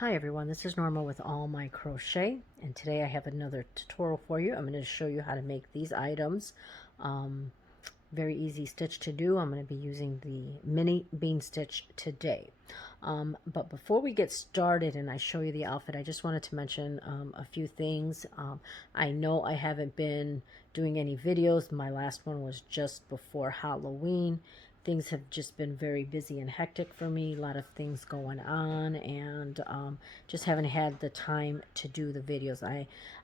Hi everyone, this is Norma with All My Crochet, and today I have another tutorial for you. I'm going to show you how to make these items. Very easy stitch to do. I'm going to be using the mini bean stitch today. But before we get started and I show you the outfit, I just wanted to mention a few things. I know I haven't been doing any videos. My last one was just before Halloween. Things have just been very busy and hectic for me, a lot of things going on, and just haven't had the time to do the videos.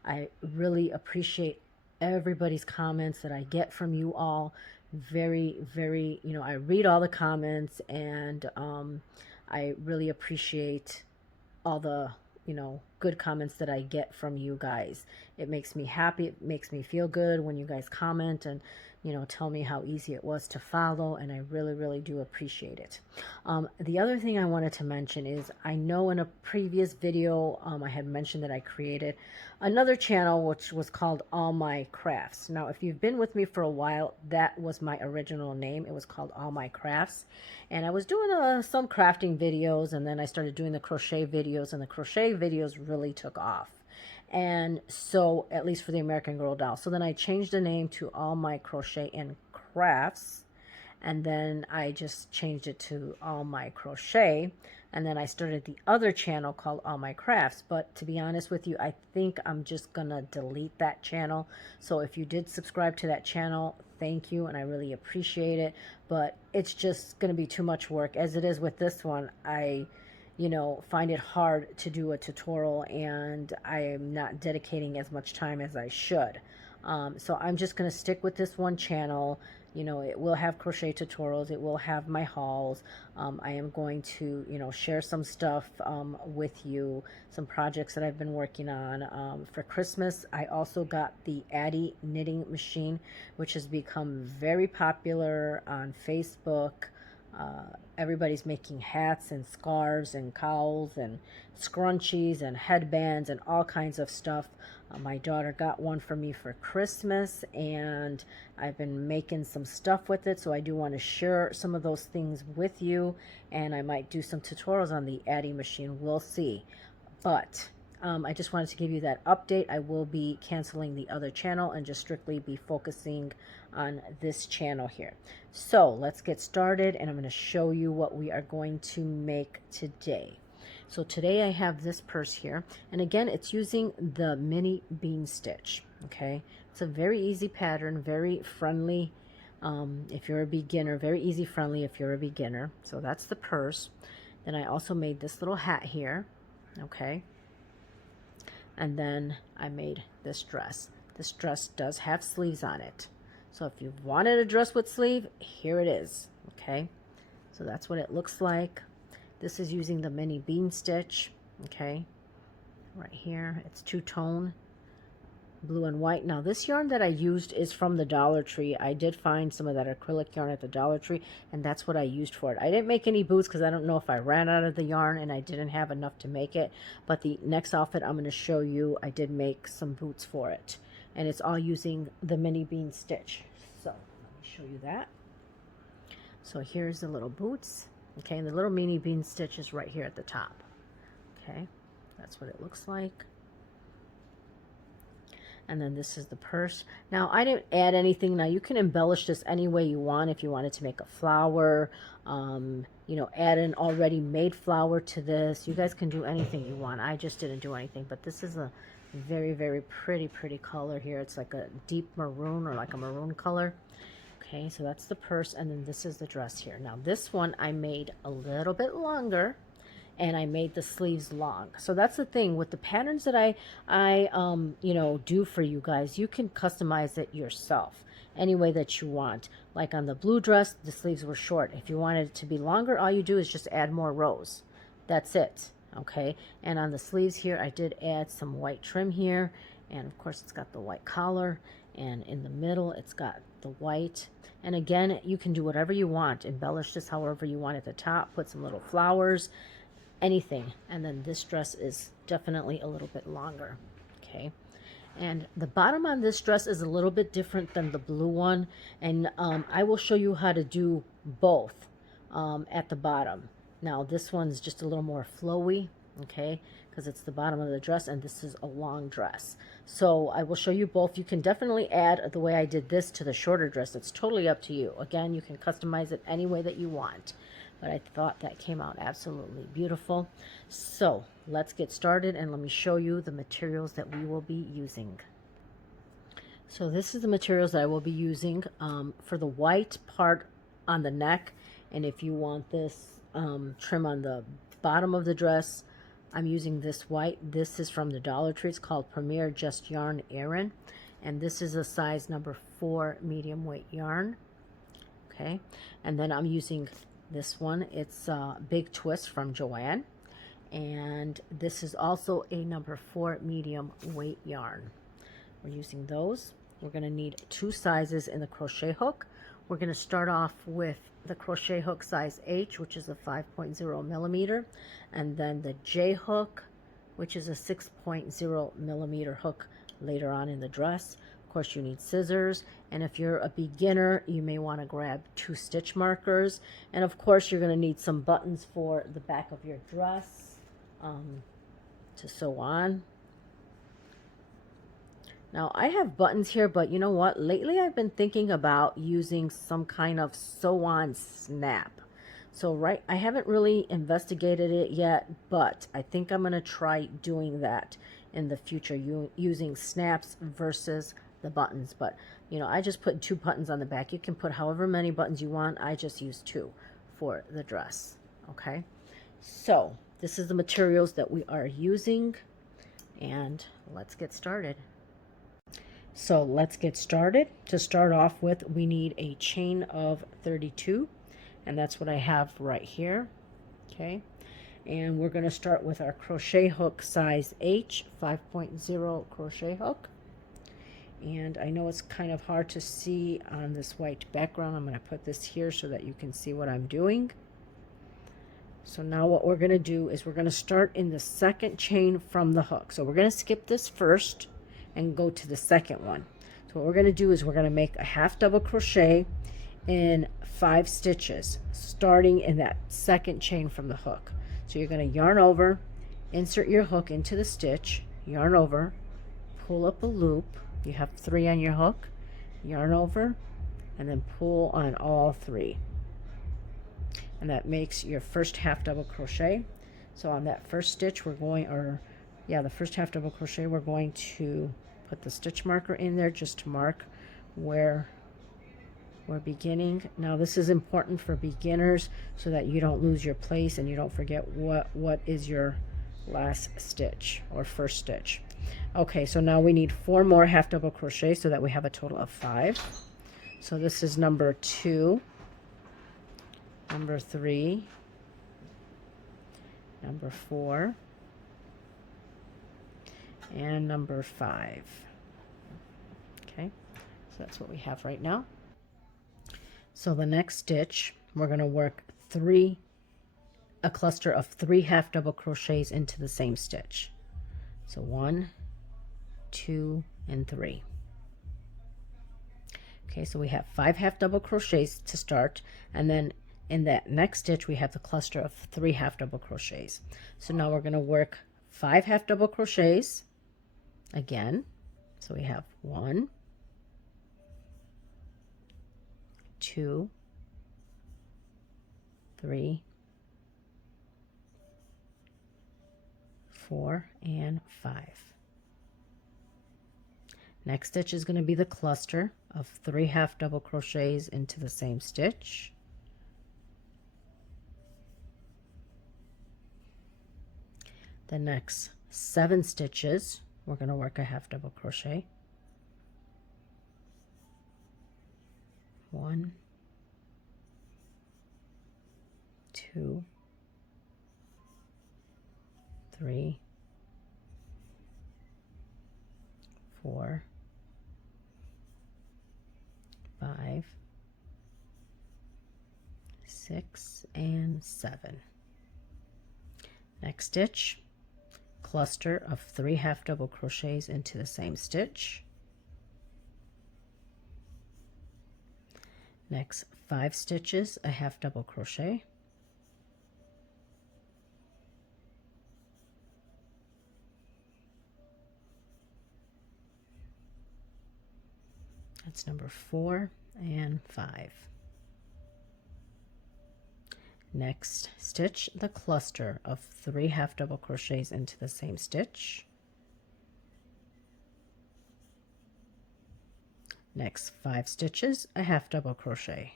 I really appreciate everybody's comments that I get from you all. Very, I read all the comments, and I really appreciate all the good comments that I get from you guys. It makes me happy. It makes me feel good when you guys comment and tell me how easy it was to follow, and I really do appreciate it. The other thing I wanted to mention is, I know in a previous video I had mentioned that I created another channel which was called All My Crafts. Now if you've been with me for a while, that was my original name. It was called All My Crafts, and I was doing some crafting videos, and then I started doing the crochet videos, and the crochet videos really took off. And so, at least for the American Girl doll. So then I changed the name to All My Crochet and Crafts. And then I just changed it to All My Crochet. And then I started the other channel called All My Crafts. But to be honest with you, I think I'm just going to delete that channel. So if you did subscribe to that channel, thank you. And I really appreciate it. But it's just going to be too much work. As it is with this one, I find it hard to do a tutorial, and I am not dedicating as much time as I should. So I'm just going to stick with this one channel. It will have crochet tutorials. It will have my hauls. I am going to, share some stuff with you, some projects that I've been working on. For Christmas, I also got the Addy knitting machine, which has become very popular on Facebook. Everybody's making hats and scarves and cowls and scrunchies and headbands and all kinds of stuff. My daughter got one for me for Christmas, and I've been making some stuff with it, so I do want to share some of those things with you, and I might do some tutorials on the Addy machine. We'll see. But I just wanted to give you that update. I will be canceling the other channel and just strictly be focusing on this channel here. So let's get started, and I'm going to show you what we are going to make today. So today I have this purse here, and again, it's using the mini bean stitch. Okay, it's a very easy pattern, very friendly if you're a beginner, very easy friendly if you're a beginner. So that's the purse. Then I also made this little hat here. Okay, and then I made this dress. This dress does have sleeves on it. So if you wanted a dress with sleeve, here it is. Okay, so that's what it looks like. This is using the mini bean stitch. Okay, right here, it's two-tone, blue and white. Now this yarn that I used is from the Dollar Tree. I did find some of that acrylic yarn at the Dollar Tree, and that's what I used for it. I didn't make any boots because I don't know if I ran out of the yarn and I didn't have enough to make it. But the next outfit I'm going to show you, I did make some boots for it, and it's all using the mini bean stitch. So let me show you that. So here's the little boots. Okay, and the little mini bean stitch is right here at the top. Okay, that's what it looks like. And then this is the purse. Now I didn't add anything. Now you can embellish this any way you want. If you wanted to make a flower, add an already made flower to this. You guys can do anything you want. I just didn't do anything, but this is a very pretty color here. It's like a deep maroon, or like a maroon color. Okay, so that's the purse, and then this is the dress here. Now this one I made a little bit longer, and I made the sleeves long. So that's the thing with the patterns that I do for you guys. You can customize it yourself any way that you want. Like on the blue dress, the sleeves were short. If you wanted it to be longer, all you do is just add more rows. That's it. Okay, and on the sleeves here, I did add some white trim here, and of course it's got the white collar, and in the middle it's got the white. And again, you can do whatever you want. Embellish this however you want at the top. Put some little flowers, anything. And then this dress is definitely a little bit longer. Okay, and the bottom on this dress is a little bit different than the blue one, and I will show you how to do both at the bottom. Now this one's just a little more flowy. okay, because it's the bottom of the dress and this is a long dress. So I will show you both. You can definitely add the way I did this to the shorter dress. It's totally up to you. Again, you can customize it any way that you want, but I thought that came out absolutely beautiful. So let's get started and let me show you the materials that we will be using. So this is the materials that I will be using for the white part on the neck, and if you want this trim on the bottom of the dress, I'm using this white. This is from the Dollar Tree. It's called Premier Just Yarn Aran, and this is a size number 4 medium weight yarn. Okay, and then I'm using this one. It's Big Twist from Joann, and this is also a number 4 medium weight yarn. We're using those. We're going to need 2 sizes in the crochet hook. We're going to start off with the crochet hook size H, which is a 5.0 millimeter, and then the J hook, which is a 6.0 millimeter hook later on in the dress. Of course, you need scissors, and if you're a beginner, you may want to grab 2 stitch markers, and of course, you're going to need some buttons for the back of your dress to sew on. Now I have buttons here, but you know what? Lately I've been thinking about using some kind of sew-on snap. So I haven't really investigated it yet, but I think I'm going to try doing that in the future, using snaps versus the buttons. But you know, I just put 2 buttons on the back. You can put however many buttons you want. I just use 2 for the dress. Okay, so this is the materials that we are using, and let's get started. So let's get started. To start off with, we need a chain of 32, and that's what I have right here. Okay, and we're going to start with our crochet hook size H, 5.0 crochet hook. And I know it's kind of hard to see on this white background. I'm going to put this here so that you can see what I'm doing. So now what we're going to do is we're going to start in the second chain from the hook. So we're going to skip this first and go to the second one. So what we're going to do is we're going to make a half double crochet in 5 stitches starting in that second chain from the hook. So you're going to yarn over, insert your hook into the stitch, yarn over, pull up a loop. You have 3 on your hook, yarn over, and then pull on all 3, and that makes your first half double crochet. So on that first stitch we're going, the first half double crochet, we're going to put the stitch marker in there just to mark where we're beginning. Now this is important for beginners so that you don't lose your place and you don't forget what is your last stitch or first stitch. Okay, so now we need 4 more half double crochet so that we have a total of 5. So this is number 2, number 3, number 4, and number 5. Okay, so that's what we have right now. So the next stitch, we're going to work a cluster of 3 half double crochets into the same stitch. So 1, 2, and 3. Okay, so we have 5 half double crochets to start, and then in that next stitch we have the cluster of 3 half double crochets. So now we're going to work 5 half double crochets again. So we have 1, 2, 3, 4, and 5. Next stitch is going to be the cluster of 3 half double crochets into the same stitch. The next 7 stitches, we're going to work a half double crochet. 1, 2, 3, 4, 5, 6, and 7. Next stitch, cluster of 3 half double crochets into the same stitch. Next 5 stitches, a half double crochet. That's number 4 and 5. Next, stitch the cluster of 3 half double crochets into the same stitch. Next 5 stitches, a half double crochet.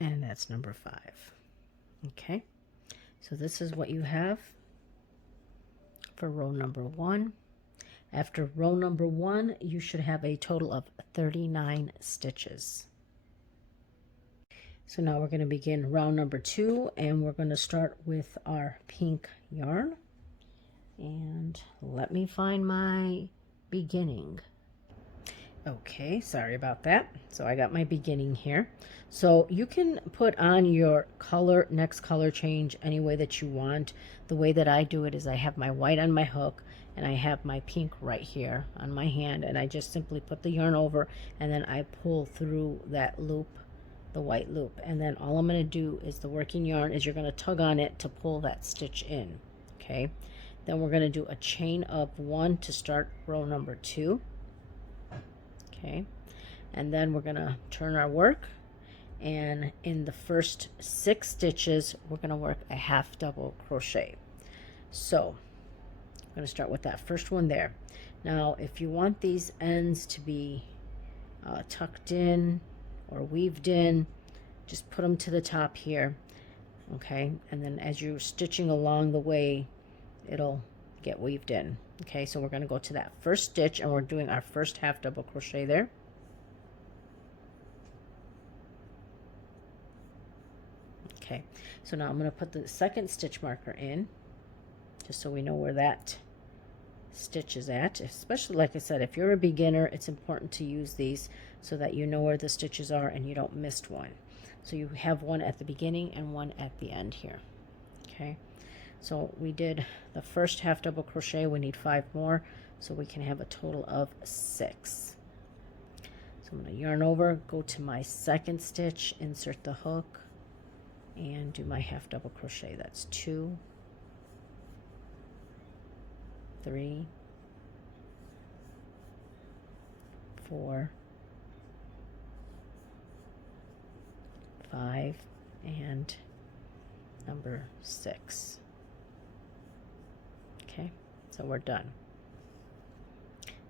And that's number 5. Okay, so this is what you have for row number 1. After row number 1, you should have a total of 39 stitches. So now we're going to begin round number 2, and we're going to start with our pink yarn. And let me find my beginning. Okay, sorry about that. So I got my beginning here. So you can put on your color, next color change any way that you want. The way that I do it is I have my white on my hook and I have my pink right here on my hand, and I just simply put the yarn over and then I pull through that loop, the white loop, and then all I'm going to do is the working yarn is you're going to tug on it to pull that stitch in. Okay, then we're going to do a chain of 1 to start row number 2. Okay, and then we're going to turn our work, and in the first 6 stitches we're going to work a half double crochet. So I'm going to start with that first one there. Now if you want these ends to be tucked in or weaved in, just put them to the top here. Okay, and then as you're stitching along the way it'll get weaved in. Okay, so we're going to go to that first stitch and we're doing our first half double crochet there. Okay, so now I'm going to put the second stitch marker in just so we know where that stitch is at. Especially, like I said, if you're a beginner, it's important to use these so that you know where the stitches are and you don't miss one. So you have one at the beginning and one at the end here. Okay, so we did the first half double crochet. We need 5 more so we can have a total of 6. So I'm going to yarn over, go to my second stitch, insert the hook, and do my half double crochet. That's 2, 3, 4, 5, and number 6. Okay, so we're done.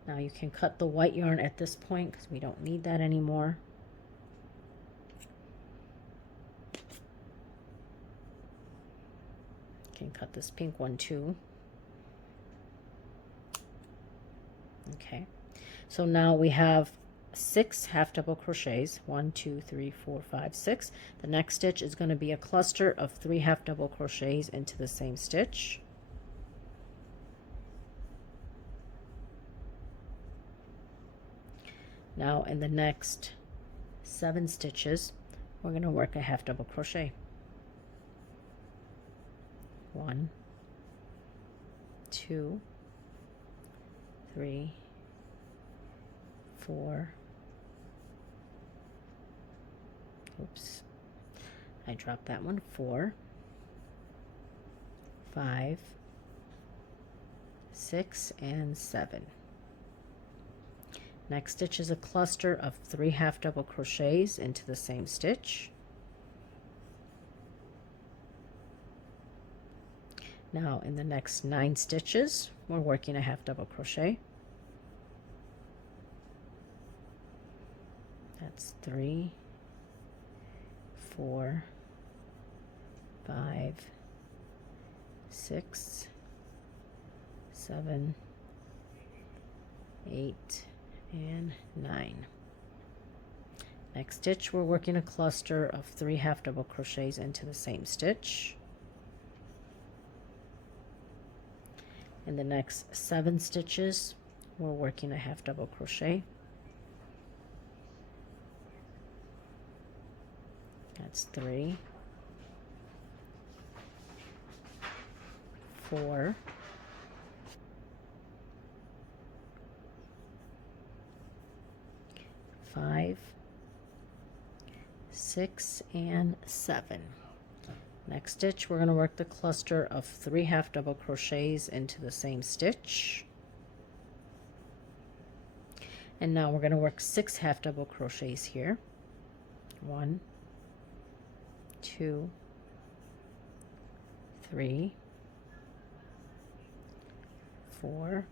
Now you can cut the white yarn at this point because we don't need that anymore. You can cut this pink one too. Okay, so now we have 6 half double crochets. 1, 2, 3, 4, 5, 6. The next stitch is going to be a cluster of 3 half double crochets into the same stitch. Now in the next 7 stitches we're going to work a half double crochet. 1, 2, 3, 4, oops, I dropped that one, 4, 5, 6, and 7. Next stitch is a cluster of 3 half double crochets into the same stitch. Now in the next 9 stitches we're working a half double crochet. That's 3, 4, 5, 6, 7, 8, and 9. Next stitch we're working a cluster of 3 half double crochets into the same stitch. In the next 7 stitches we're working a half double crochet. That's 3, 4, 5, 6 and 7. Next stitch, we're going to work the cluster of 3 half double crochets into the same stitch. And now we're going to work 6 half double crochets here. 1, 2, 3, 4,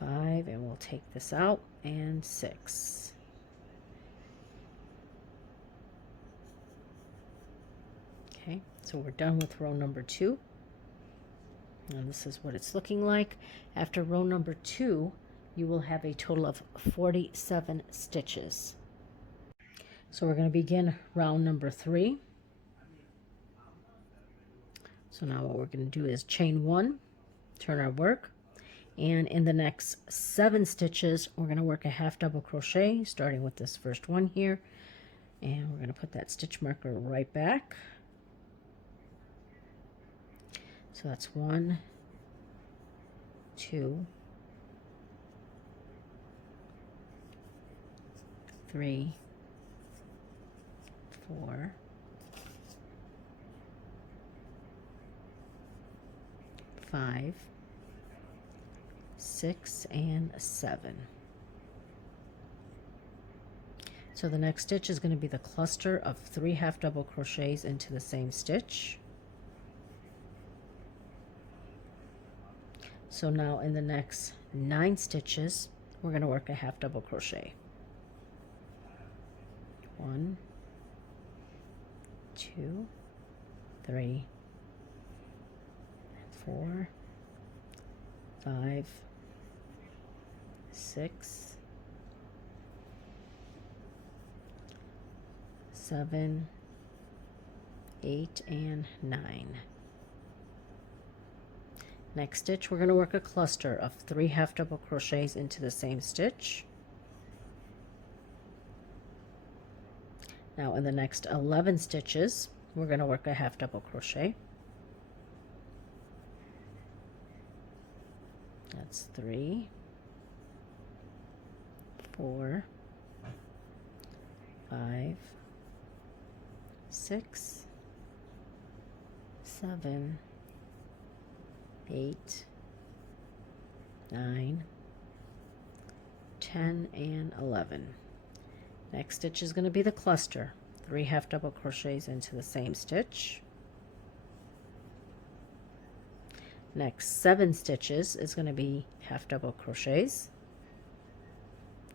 5, and we'll take this out, and 6. Okay, so we're done with row number 2. And this is what it's looking like. After row number 2, you will have a total of 47 stitches. So we're going to begin round number 3. So now what we're going to do is chain 1, turn our work, and in the next 7 stitches we're going to work a half double crochet, starting with this first one here, and we're going to put that stitch marker right back. So that's 1, 2, 3, 4, 5, 6, and 7. So the next stitch is going to be the cluster of 3 half double crochets into the same stitch. So now in the next 9 stitches, we're going to work a half double crochet. 1, 2, 3, 4, 5, 6, 7, 8, and 9. Next stitch, we're going to work a cluster of 3 half double crochets into the same stitch. Now in the next 11 stitches, we're going to work a half double crochet. That's 3, 4, 5, 6, 7, 8, 9, 10, and 11. Next stitch is going to be the cluster, 3 half double crochets into the same stitch. Next 7 stitches is going to be half double crochets.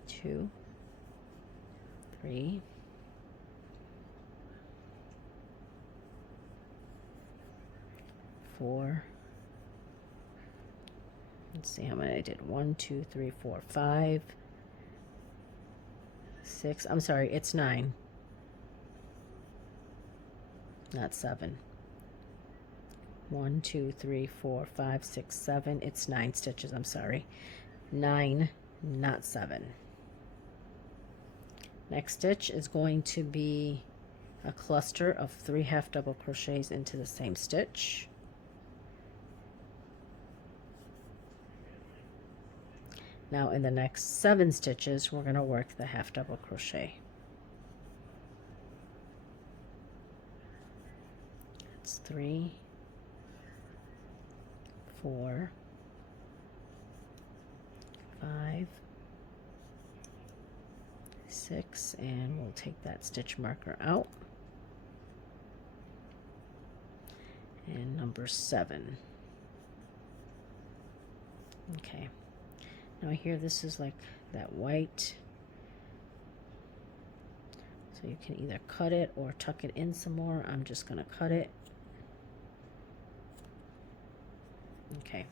2, 3, 4. Let's see how many I did. 1, 2, 3, 4, 5, 6. I'm sorry, it's 9, not 7. 1, 2, 3, 4, 5, 6, 7. It's 9 stitches. I'm sorry, 9, not 7. Next stitch is going to be a cluster of 3 half double crochets into the same stitch. Now in the next 7 stitches, we're going to work the half double crochet. That's 3, 4, 5, 6, and we'll take that stitch marker out. And number 7. Okay. Now here, this is like that white, so you can either cut it or tuck it in some more. I'm just going to cut it. Okay,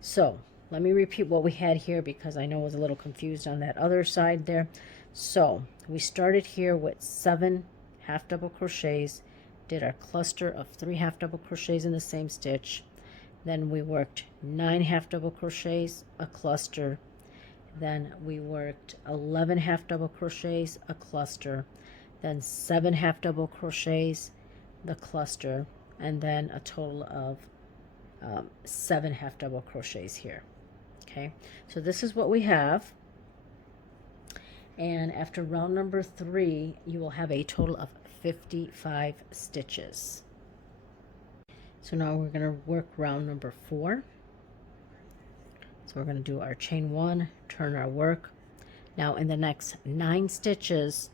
so let me repeat what we had here because I know I was a little confused on that other side there. So we started here with 7 half double crochets, did our cluster of 3 half double crochets in the same stitch. Then we worked 9 half double crochets, a cluster. Then we worked 11 half double crochets, a cluster. Then 7 half double crochets, the cluster, and then a total of 7 half double crochets here. Okay, so this is what we have. And after round number 3, you will have a total of 55 stitches. So now we're going to work round number 4. So we're going to do our chain 1, turn our work. Now in the next 9 stitches,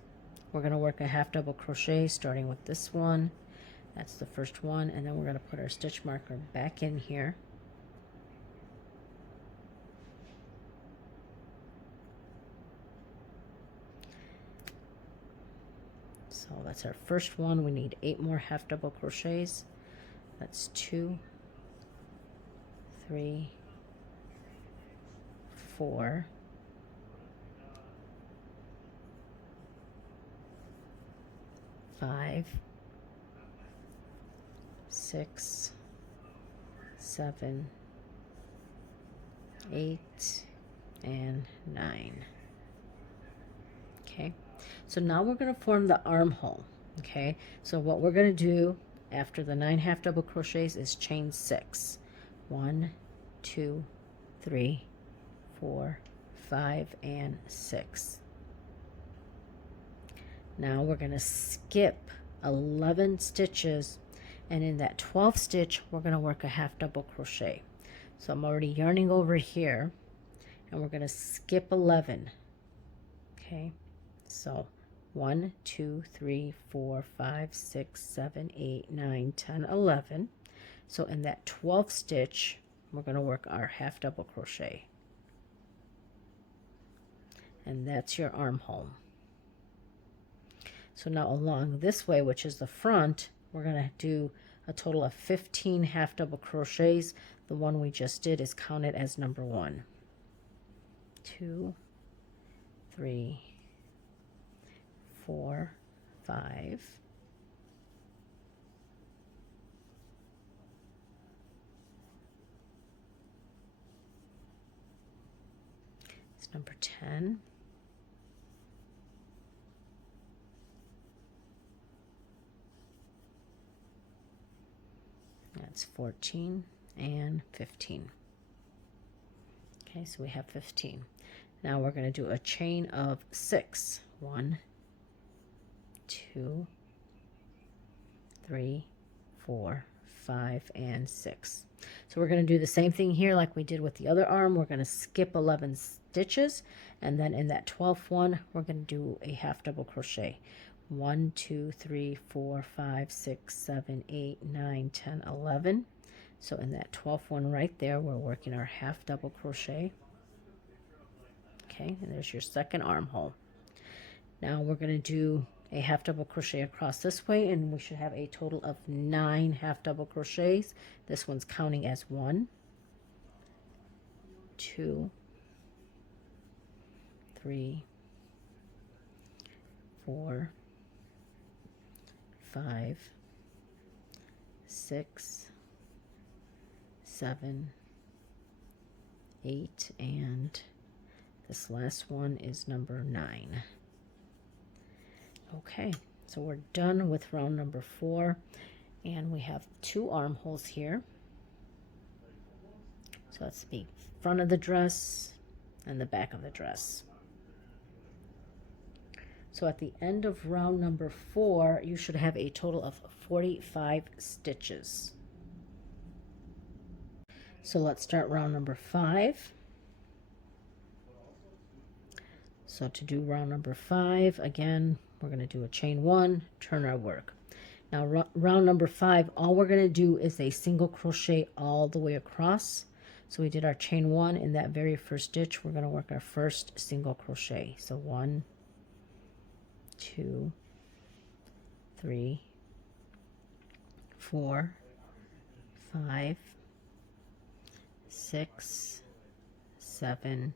we're going to work a half double crochet starting with this one. That's the first one, and then we're going to put our stitch marker back in here. So that's our first one. We need 8 more half double crochets. That's 2, 3, 4, 5, 6, 7, 8, and 9. Okay, so now we're going to form the armhole. Okay, so what we're going to do after the 9 half double crochets is chain 6. 1, 2, 3, 4, 5, and 6. Now we're going to skip 11 stitches, and in that 12th stitch we're going to work a half double crochet. So I'm already yarning over here, and we're going to skip 11. Okay, so 1, 2, 3, 4, 5, 6, 7, 8, 9, 10, 11. So in that 12th stitch we're going to work our half double crochet, and that's your armhole. So now along this way, which is the front, we're going to do a total of 15 half double crochets. The one we just did is counted as number 1. 2, 3, 4, 5, 10. That's 14 and 15. Okay, so we have 15. Now we're going to do a chain of 6. 1, 2, 3, 4, 5, and 6. So we're going to do the same thing here like we did with the other arm. We're going to skip 11 stitches, and then in that 12th one we're going to do a half double crochet. 1, 2, 3, 4, 5, 6, 7, 8, 9, 10, 11. So in that 12th one right there, we're working our half double crochet. Okay, and there's your second armhole. Now we're going to do a half double crochet across this way, and we should have a total of 9 half double crochets. This one's counting as 1, 2, 3, 4, 5, 6, 7, 8, and this last one is number 9. Okay, so we're done with round number 4, and we have 2 armholes here. So that's the front of the dress and the back of the dress. So at the end of round number 4, you should have a total of 45 stitches. So let's start round number 5. So to do round number 5, again, we're going to do a chain 1, turn our work. Now round number 5, all we're going to do is a single crochet all the way across. So we did our chain 1 in that very first stitch. We're going to work our first single crochet. So 1, 2, 3, 4, 5, 6, 7,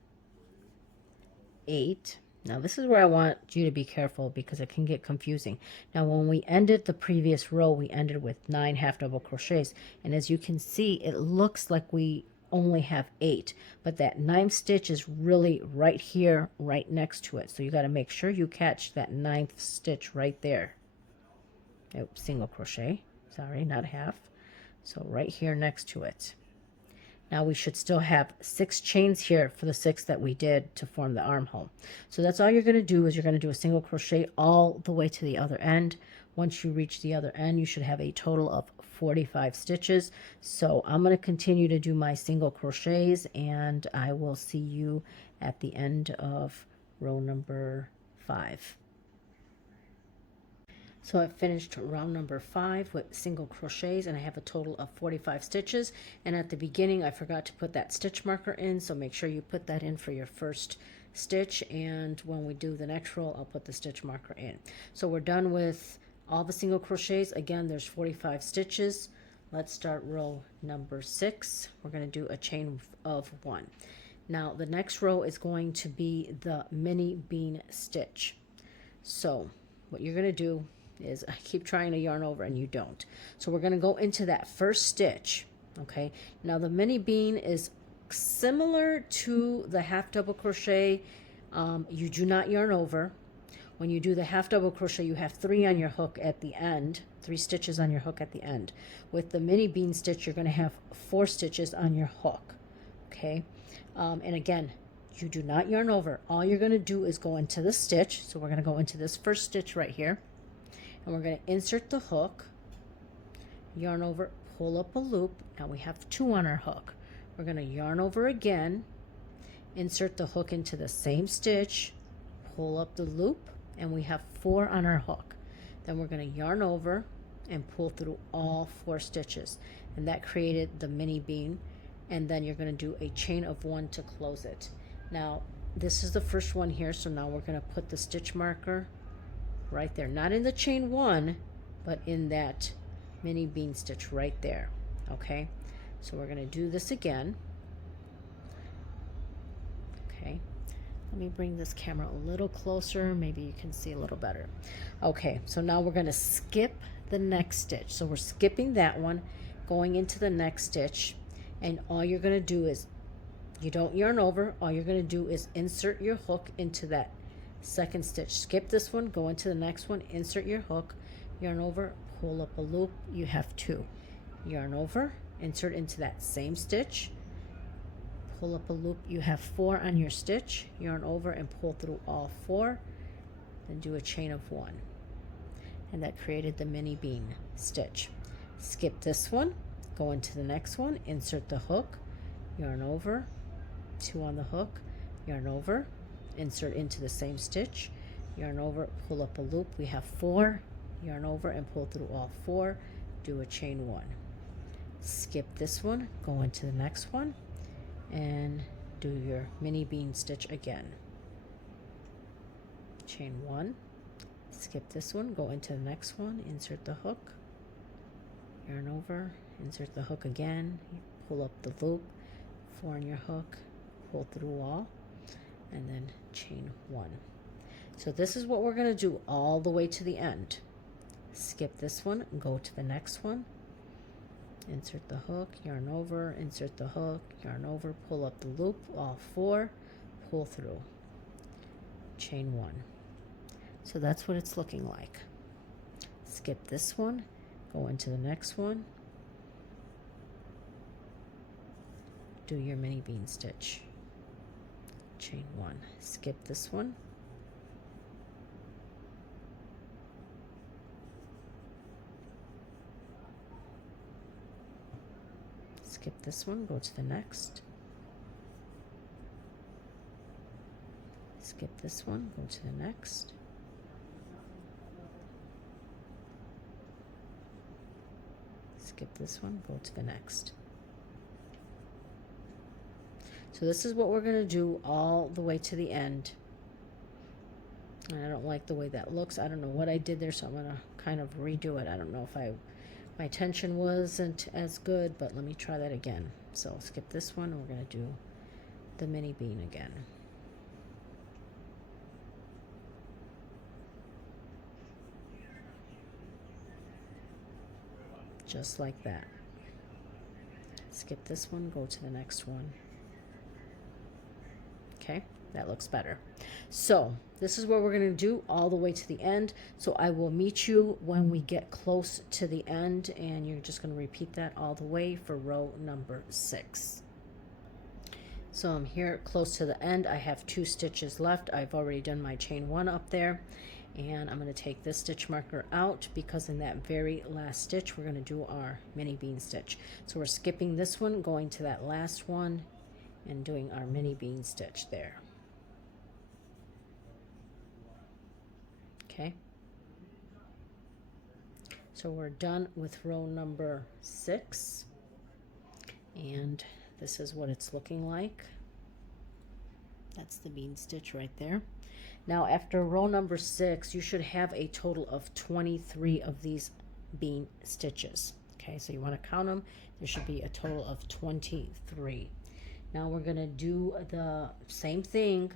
8. Now this is where I want you to be careful because it can get confusing. Now when we ended the previous row, we ended with 9 half double crochets, and as you can see, it looks like we only have 8, but that 9th stitch is really right here, right next to it. So you got to make sure you catch that 9th stitch right there. Oops, single crochet, sorry, not half. So right here next to it. Now we should still have 6 chains here for the 6 that we did to form the armhole. So that's all you're going to do is you're going to do a single crochet all the way to the other end. Once you reach the other end, you should have a total of 45 stitches. So I'm going to continue to do my single crochets, and I will see you at the end of row number 5. So I finished round number 5 with single crochets, and I have a total of 45 stitches. And at the beginning I forgot to put that stitch marker in, so make sure you put that in for your first stitch, and when we do the next row I'll put the stitch marker in. So we're done with all the single crochets. Again, there's 45 stitches. Let's start row number 6. We're going to do a chain of 1. Now the next row is going to be the mini bean stitch. So what you're going to do is, I keep trying to yarn over and you don't. So we're going to go into that first stitch. Okay, now the mini bean is similar to the half double crochet. You do not yarn over. When you do the half double crochet, you have 3 on your hook at the end, 3 stitches on your hook at the end. With the mini bean stitch, you're going to have 4 stitches on your hook. Okay, and again, you do not yarn over. All you're going to do is go into the stitch. So we're going to go into this first stitch right here, and we're going to insert the hook, yarn over, pull up a loop. Now we have 2 on our hook. We're going to yarn over again, insert the hook into the same stitch, pull up the loop, and we have 4 on our hook. Then we're going to yarn over and pull through all 4 stitches, and that created the mini bean. And then you're going to do a chain of 1 to close it. Now this is the first one here, so now we're going to put the stitch marker right there, not in the chain 1, but in that mini bean stitch right there. Okay, so we're going to do this again. Okay, let me bring this camera a little closer, maybe you can see a little better. Okay, so now we're going to skip the next stitch. So we're skipping that one, going into the next stitch, and all you're going to do is, you don't yarn over. All you're going to do is insert your hook into that second stitch. Skip this one, go into the next one, insert your hook, yarn over, pull up a loop. You have 2. Yarn over, insert into that same stitch, pull up a loop. You have 4 on your stitch, yarn over and pull through all 4, then do a chain of 1, and that created the mini bean stitch. Skip this one, go into the next one, insert the hook, yarn over, 2 on the hook, yarn over, insert into the same stitch, yarn over, pull up a loop. We have 4, yarn over and pull through all 4, do a chain 1. Skip this one, go into the next one, and do your mini bean stitch again. Chain 1, skip this one, go into the next one, insert the hook, yarn over, insert the hook again, pull up the loop, 4 on your hook, pull through all, and then chain 1. So this is what we're going to do all the way to the end. Skip this one, go to the next one, insert the hook, yarn over, insert the hook, yarn over, pull up the loop, all 4, pull through, chain 1. So that's what it's looking like. Skip this one, go into the next one, do your mini bean stitch, chain 1. Skip this one, skip this one, go to the next, skip this one, go to the next, skip this one, go to the next. So this is what we're going to do all the way to the end. And I don't like the way that looks. I don't know what I did there, so I'm going to kind of redo it. I don't know if my tension wasn't as good, but let me try that again. So skip this one, we're going to do the mini bean again. Just like that. Skip this one, go to the next one. Okay, that looks better. So this is what we're going to do all the way to the end. So I will meet you when we get close to the end, and you're just going to repeat that all the way for row number 6. So I'm here close to the end. I have 2 stitches left. I've already done my chain 1 up there, and I'm going to take this stitch marker out because in that very last stitch we're going to do our mini bean stitch. So we're skipping this one, going to that last one and doing our mini bean stitch there. Okay, so we're done with row number 6, and this is what it's looking like. That's the bean stitch right there. Now after row number 6, you should have a total of 23 of these bean stitches. Okay, so you want to count them. There should be a total of 23. Now we're going to do the same thing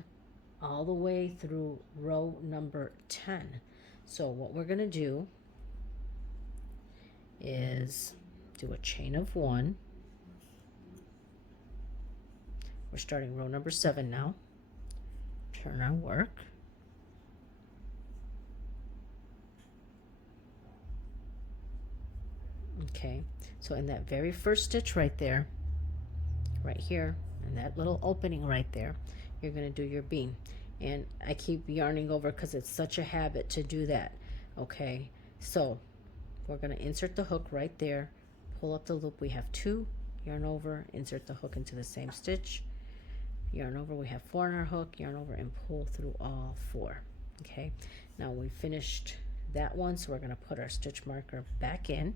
all the way through row number 10. So what we're going to do is do a chain of 1. We're starting row number 7 now. Turn our work. Okay, so in that very first stitch right there, right here, in that little opening right there, you're going to do your bean. And I keep yarning over because it's such a habit to do that. Okay, so we're going to insert the hook right there, pull up the loop. We have 2, yarn over, insert the hook into the same stitch, yarn over. We have 4 in our hook, yarn over, and pull through all 4. Okay, now we finished that one, so we're going to put our stitch marker back in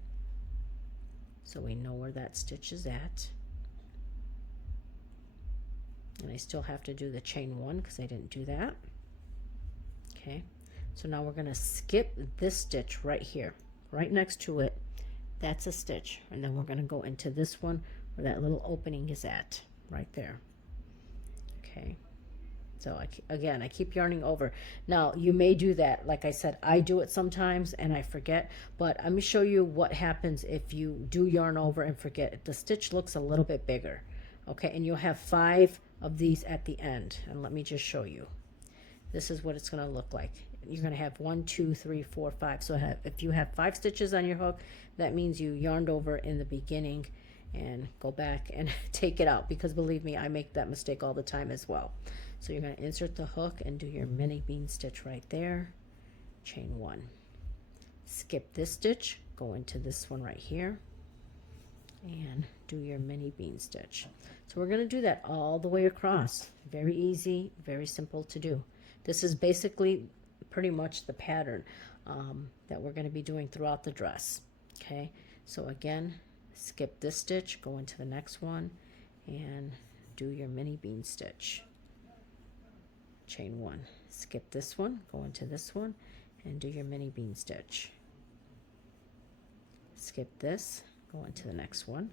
so we know where that stitch is at. And I still have to do the chain 1 because I didn't do that. Okay, so now we're going to skip this stitch right here, right next to it. That's a stitch, and then we're going to go into this one where that little opening is at, right there. Okay, so again, I keep yarning over. Now you may do that, like I said, I do it sometimes and I forget, but let me show you what happens if you do yarn over and forget. The stitch looks a little bit bigger. Okay, and you'll have 5 of these at the end, and let me just show you. This is what it's going to look like. You're going to have 1, 2, 3, 4, 5. So if you have 5 stitches on your hook, that means you yarned over in the beginning, and go back and take it out, because believe me, I make that mistake all the time as well. So you're going to insert the hook and do your mini bean stitch right there, chain 1, skip this stitch, go into this one right here, and do your mini bean stitch. So we're going to do that all the way across. Very easy, very simple to do. This is basically pretty much the pattern that we're going to be doing throughout the dress. Okay, so again, skip this stitch, go into the next one, and do your mini bean stitch, chain 1, skip this one, go into this one, and do your mini bean stitch, skip this, go into the next one,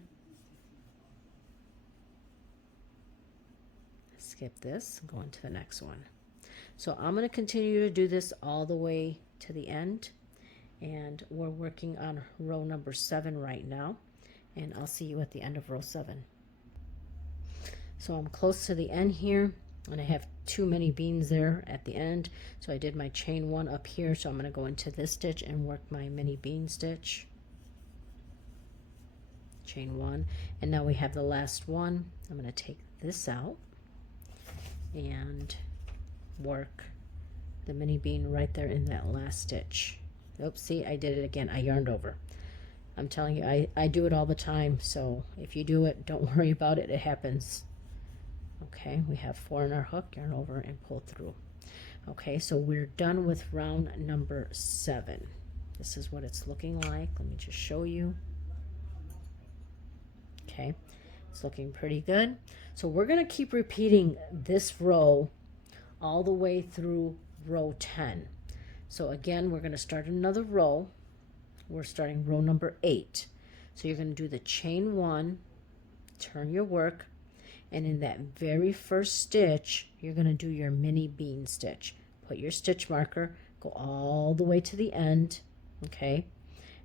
skip this, go into the next one. So I'm going to continue to do this all the way to the end, and we're working on row number 7 right now, and I'll see you at the end of row 7. So I'm close to the end here, and I have too many beans there at the end, so I did my chain 1 up here. So I'm going to go into this stitch and work my mini bean stitch, chain 1, and now we have the last one. I'm going to take this out and work the mini bean right there in that last stitch. Oops, see, I did it again. I yarned over. I'm telling you, I do it all the time, so if you do it, don't worry about it. It happens. Okay, we have 4 in our hook, yarn over, and pull through. Okay, so we're done with round number 7. This is what it's looking like. Let me just show you. Okay, it's looking pretty good. So we're going to keep repeating this row all the way through row 10. So again, we're going to start another row. We're starting row number 8. So you're going to do the chain 1, turn your work, and in that very first stitch, you're going to do your mini bean stitch. Put your stitch marker, go all the way to the end, okay?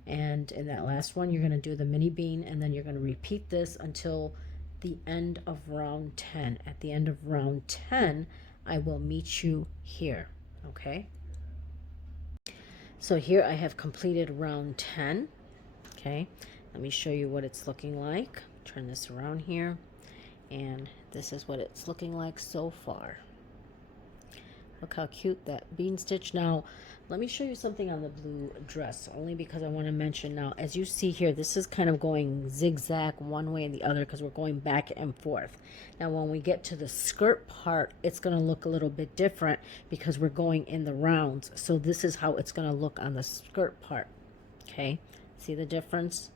And in that last one, you're going to do the mini bean, and then you're going to repeat this until the end of round 10. At the end of round 10, I will meet you here, okay? So here I have completed round 10. Okay, let me show you what it's looking like. Turn this around here, and this is what it's looking like so far. Look how cute that bean stitch. Now, let me show you something on the blue dress, only because I want to mention now, as you see here, this is kind of going zigzag one way and the other because we're going back and forth. Now, when we get to the skirt part, it's going to look a little bit different because we're going in the rounds. So this is how it's going to look on the skirt part. Okay, see the difference?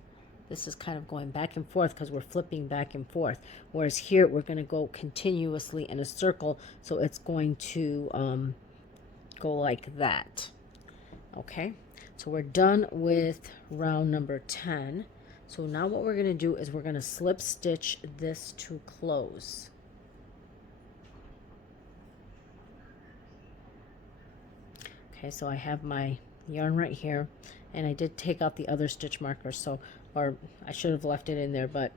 This is kind of going back and forth because we're flipping back and forth. Whereas here, we're going to go continuously in a circle. So it's going to go like that. Okay, so we're done with round number 10. So now what we're going to do is we're going to slip stitch this to close. Okay, so I have my yarn right here, and I did take out the other stitch marker, so, or I should have left it in there, but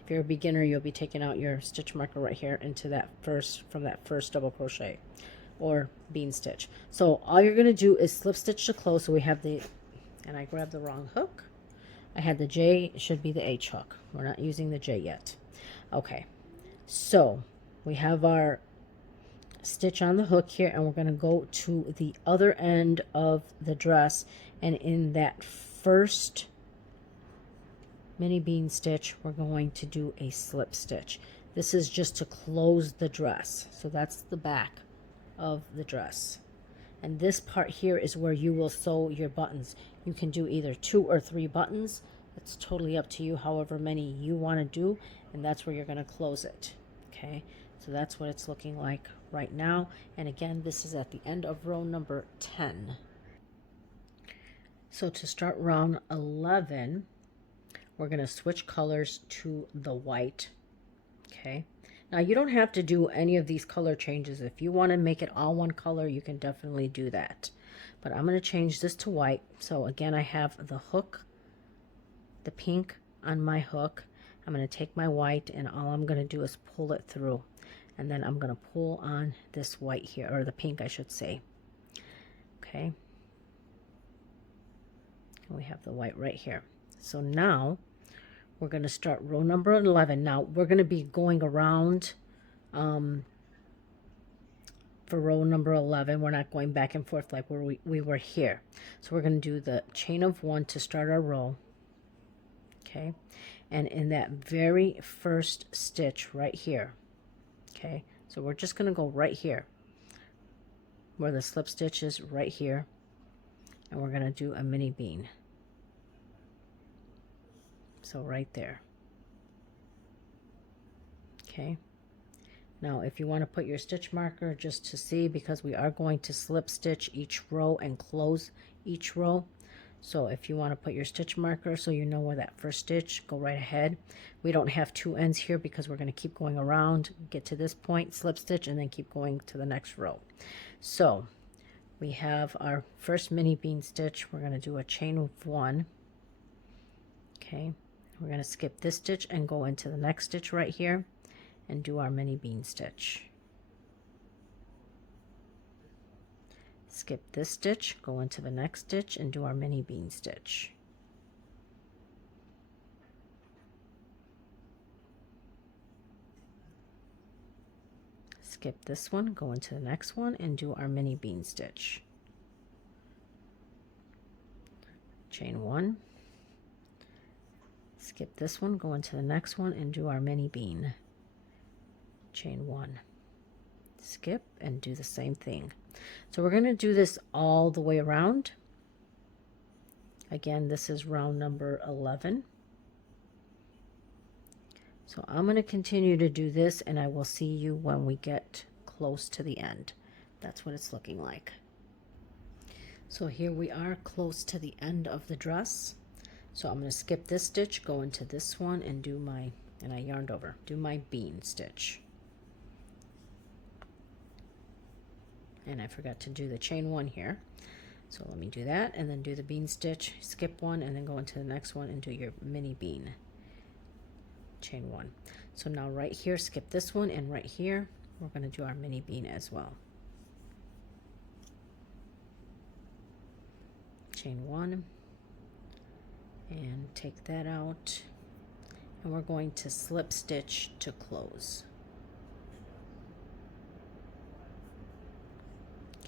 if you're a beginner, you'll be taking out your stitch marker right here into that first, from that first double crochet or bean stitch. So all you're going to do is slip stitch to close. So we have the, and I grabbed the wrong hook. I had the J, it should be the H hook. We're not using the J yet. Okay, so we have our stitch on the hook here, and we're going to go to the other end of the dress, and in that first mini bean stitch we're going to do a slip stitch. This is just to close the dress, so that's the back of the dress, and this part here is where you will sew your buttons. You can do either 2 or 3 buttons. It's totally up to you, however many you want to do, and that's where you're going to close it. Okay, so that's what it's looking like right now, and again, this is at the end of row number 10. So to start round 11, we're going to switch colors to the white. Okay, now you don't have to do any of these color changes. If you want to make it all one color, you can definitely do that, but I'm going to change this to white. So again, I have the hook, the pink on my hook. I'm going to take my white, and all I'm going to do is pull it through, and then I'm going to pull on this white here, or the pink I should say. Okay, we have the white right here. So now we're going to start row number 11. Now we're going to be going around for row number 11. We're not going back and forth like where we were here. So we're going to do the chain of 1 to start our row. Okay, and in that very first stitch right here, okay, so we're just going to go right here where the slip stitch is, right here, and we're going to do a mini bean. So right there. Okay, now if you want to put your stitch marker just to see, because we are going to slip stitch each row and close each row, so if you want to put your stitch marker so you know where that first stitch, go right ahead. We don't have 2 ends here because we're going to keep going around, get to this point, slip stitch, and then keep going to the next row. So we have our first mini bean stitch. We're going to do a chain of 1. Okay, we're going to skip this stitch and go into the next stitch right here and do our mini bean stitch. Skip this stitch, go into the next stitch and do our mini bean stitch. Skip this one, go into the next one and do our mini bean stitch. Chain 1. Skip this one, go into the next one and do our mini bean. Chain 1. Skip and do the same thing. So we're going to do this all the way around. Again, this is round number 11. So I'm going to continue to do this, and I will see you when we get close to the end. That's what it's looking like. So here we are close to the end of the dress. So I'm going to skip this stitch, go into this one and do my, and I yarned over, do my bean stitch. And I forgot to do the chain 1 here. So let me do that and then do the bean stitch, skip one, and then go into the next one and do your mini bean. Chain 1. So now right here, skip this one, and right here we're going to do our mini bean as well. Chain 1 and take that out, and we're going to slip stitch to close.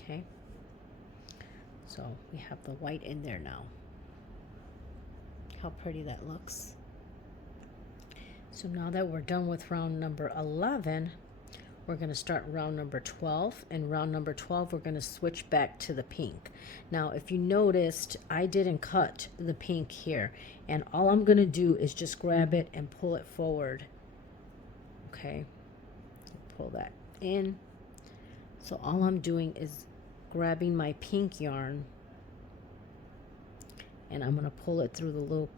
Okay, so we have the white in there now. How pretty that looks. So now that we're done with round number 11, we're going to start round number 12, and round number 12 we're going to switch back to the pink. Now if you noticed, I didn't cut the pink here, and all I'm going to do is just grab it and pull it forward. Okay, pull that in. So all I'm doing is grabbing my pink yarn, and I'm going to pull it through the loop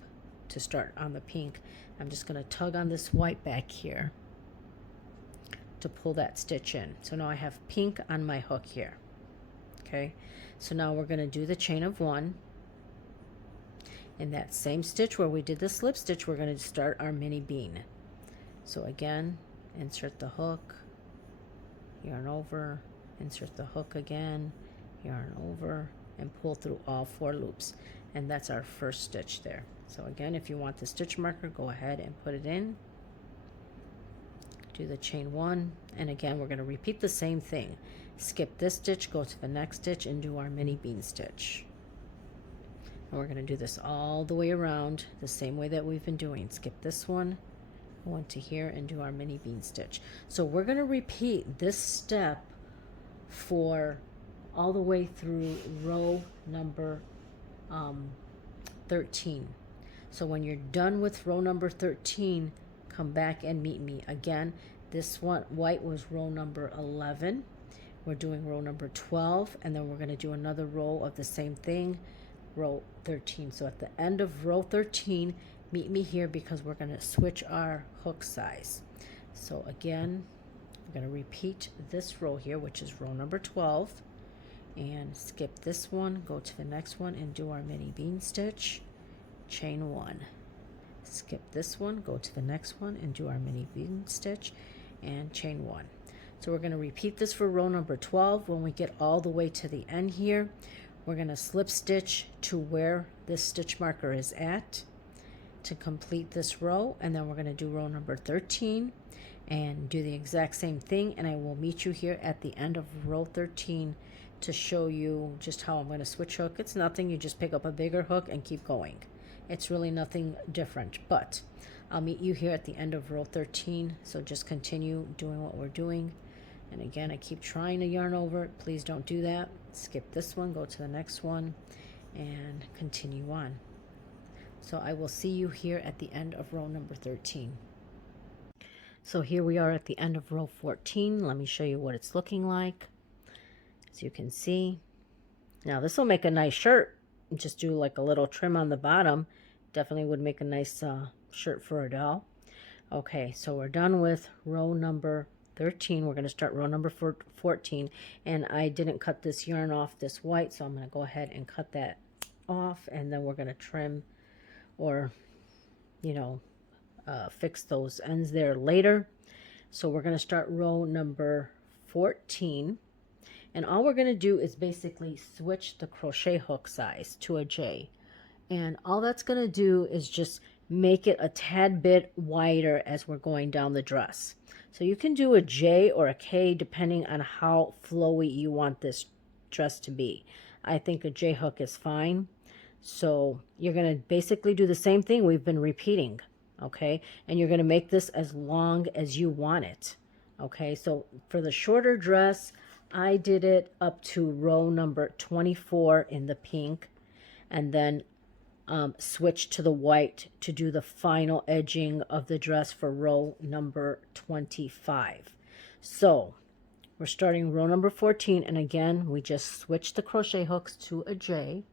to start on the pink. I'm just going to tug on this white back here to pull that stitch in. So now I have pink on my hook here. Okay, so now we're going to do the chain of 1. In that same stitch where we did the slip stitch, we're going to start our mini bean. So again, insert the hook, yarn over, insert the hook again, yarn over, and pull through all 4 loops. And that's our first stitch there. So again, if you want the stitch marker, go ahead and put it in. Do the chain 1, and again we're going to repeat the same thing. Skip this stitch, go to the next stitch, and do our mini bean stitch. And we're going to do this all the way around the same way that we've been doing. Skip this one, go into here, and do our mini bean stitch. So we're going to repeat this step for all the way through row number 13. So when you're done with row number 13, come back and meet me again. This one white was row number 11. We're doing row number 12, and then we're going to do another row of the same thing, row 13. So at the end of row 13, meet me here, because we're going to switch our hook size. So again, we're going to repeat this row here, which is row number 12, and skip this one, go to the next one, and do our mini bean stitch, chain 1. Skip this one, go to the next one, and do our mini bean stitch and chain 1. So we're going to repeat this for row number 12. When we get all the way to the end here, we're going to slip stitch to where this stitch marker is at to complete this row, and then we're going to do row number 13 and do the exact same thing, and I will meet you here at the end of row 13 to show you just how I'm going to switch hook. It's nothing, you just pick up a bigger hook and keep going. It's really nothing different, but I'll meet you here at the end of row 13. So just continue doing what we're doing. And again, I keep trying to yarn over it. Please don't do that. Skip this one, go to the next one, and continue on. So I will see you here at the end of row number 13. So here we are at the end of row 14. Let me show you what it's looking like. As you can see, now this will make a nice shirt. Just do like a little trim on the bottom. Definitely would make a nice shirt for a doll. Okay, so we're done with row number 13. We're going to start row number 14, and I didn't cut this yarn off, this white, so I'm going to go ahead and cut that off, and then we're going to trim, or fix those ends there later. So we're going to start row number 14, and all we're going to do is basically switch the crochet hook size to a J, and all that's going to do is just make it a tad bit wider as we're going down the dress. So you can do a J or a K depending on how flowy you want this dress to be. I think a J hook is fine. So you're going to basically do the same thing we've been repeating, okay? And you're going to make this as long as you want it, okay? So for the shorter dress, I did it up to row number 24 in the pink, and then switch to the white to do the final edging of the dress for row number 25. So we're starting row number 14, and again we just switch the crochet hooks to a J,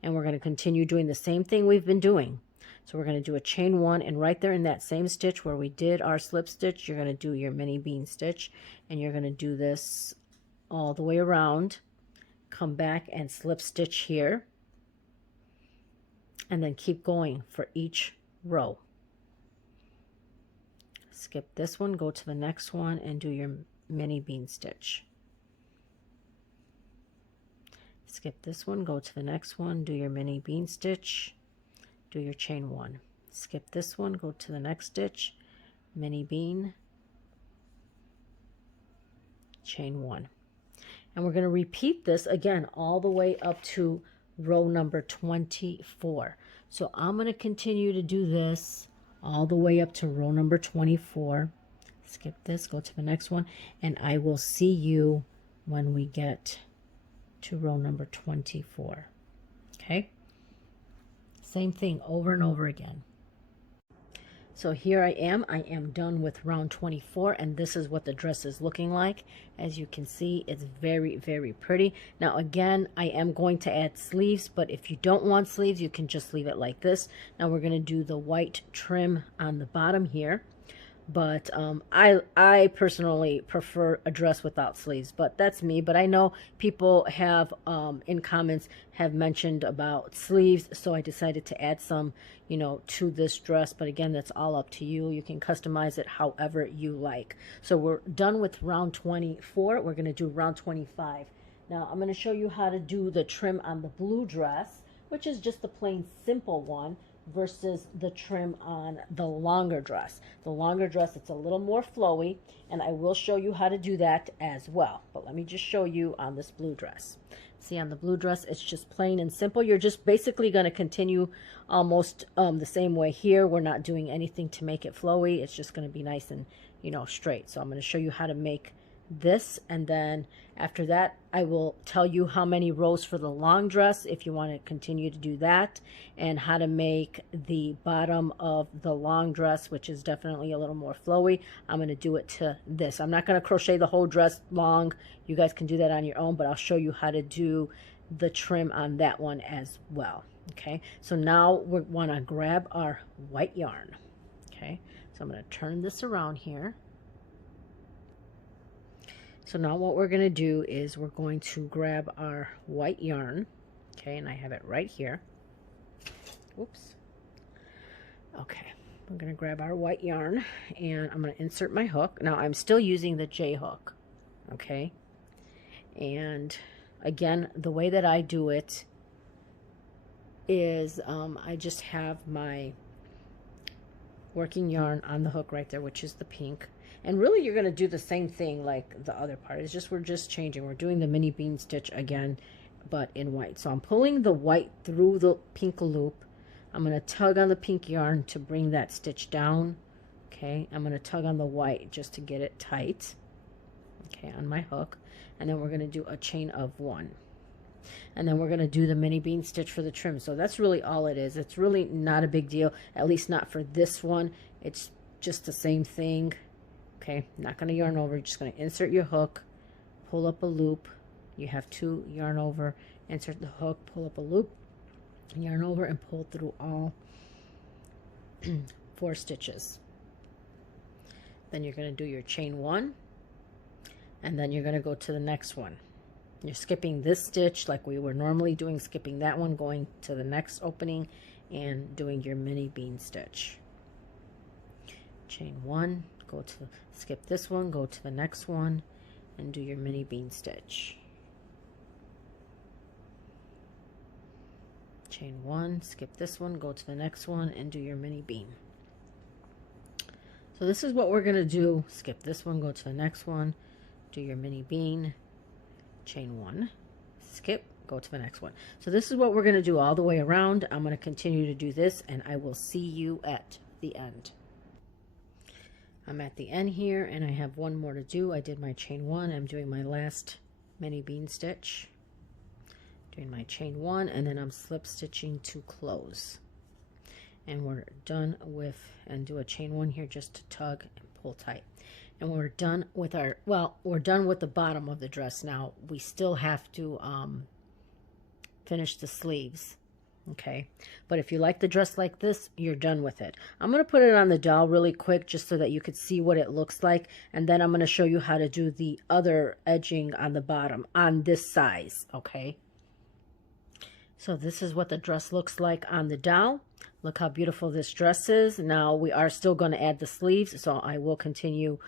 and we're going to continue doing the same thing we've been doing. So we're going to do a chain 1, and right there in that same stitch where we did our slip stitch, you're going to do your mini bean stitch, and you're going to do this all the way around, come back and slip stitch here, and then keep going for each row. Skip this one, go to the next one, and do your mini bean stitch. Skip this one, go to the next one, do your mini bean stitch, do your chain 1. Skip this one, go to the next stitch, mini bean, chain 1. And we're going to repeat this again all the way up to row number 24. So I'm going to continue to do this all the way up to row number 24. Skip this, go to the next one, and I will see you when we get to row number 24. Okay? Same thing over and over again. So here I am done with round 24, and this is what the dress is looking like. As you can see, it's very, very pretty. Now again, I am going to add sleeves, but if you don't want sleeves, you can just leave it like this. Now we're going to do the white trim on the bottom here. But I personally prefer a dress without sleeves, but that's me. But I know people have in comments have mentioned about sleeves, so I decided to add some, you know, to this dress. But again, that's all up to you. You can customize it however you like. So we're done with round 24. We're going to do round 25. Now I'm going to show you how to do the trim on the blue dress, which is just the plain simple one, versus the trim on the longer dress. The longer dress, it's a little more flowy, and I will show you how to do that as well. But let me just show you on this blue dress. See, on the blue dress, it's just plain and simple. You're just basically going to continue almost the same way here. We're not doing anything to make it flowy. It's just going to be nice and, you know, straight. So I'm going to show you how to make this, and then after that I will tell you how many rows for the long dress if you want to continue to do that, and how to make the bottom of the long dress, which is definitely a little more flowy. I'm going to do it to this. I'm not going to crochet the whole dress long. You guys can do that on your own, but I'll show you how to do the trim on that one as well. Okay, so now we want to grab our white yarn. Okay, so I'm going to turn this around here. So now what we're going to do is we're going to grab our white yarn, okay, and I have it right here. Oops. Okay, we're going to grab our white yarn, and I'm going to insert my hook. Now I'm still using the J hook, okay, and again, the way that I do it is I just have my working yarn on the hook right there, which is the pink. And really you're going to do the same thing like the other part. It's just we're just changing. We're doing the mini bean stitch again, but in white. So I'm pulling the white through the pink loop. I'm going to tug on the pink yarn to bring that stitch down. Okay, I'm going to tug on the white just to get it tight. Okay, on my hook. And then we're going to do a chain of 1. And then we're going to do the mini bean stitch for the trim. So that's really all it is. It's really not a big deal, at least not for this one. It's just the same thing. Okay, not going to yarn over. You're just going to insert your hook, pull up a loop. You have 2, yarn over, insert the hook, pull up a loop, yarn over, and pull through all 4 stitches. Then you're going to do your chain 1, and then you're going to go to the next one. You're skipping this stitch like we were normally doing, skipping that one, going to the next opening, and doing your mini bean stitch. Chain 1, go to skip this one, go to the next one, and do your mini bean stitch. Chain 1, skip this one, go to the next one, and do your mini bean. So this is what we're going to do. Skip this one, go to the next one, do your mini bean, chain 1, skip, go to the next one. So this is what we're going to do all the way around. I'm going to continue to do this, and I will see you at the end. I'm at the end here, and I have one more to do. I did my chain 1. I'm doing my last mini bean stitch, doing my chain 1, and then I'm slip stitching to close. And we're done with, and do a chain 1 here just to tug and pull tight. And we're done with our, well, we're done with the bottom of the dress now. We still have to finish the sleeves. Okay, but if you like the dress like this, you're done with it. I'm going to put it on the doll really quick just so that you could see what it looks like, and then I'm going to show you how to do the other edging on the bottom on this size. Okay, so this is what the dress looks like on the doll. Look how beautiful this dress is. Now we are still going to add the sleeves, so I will continue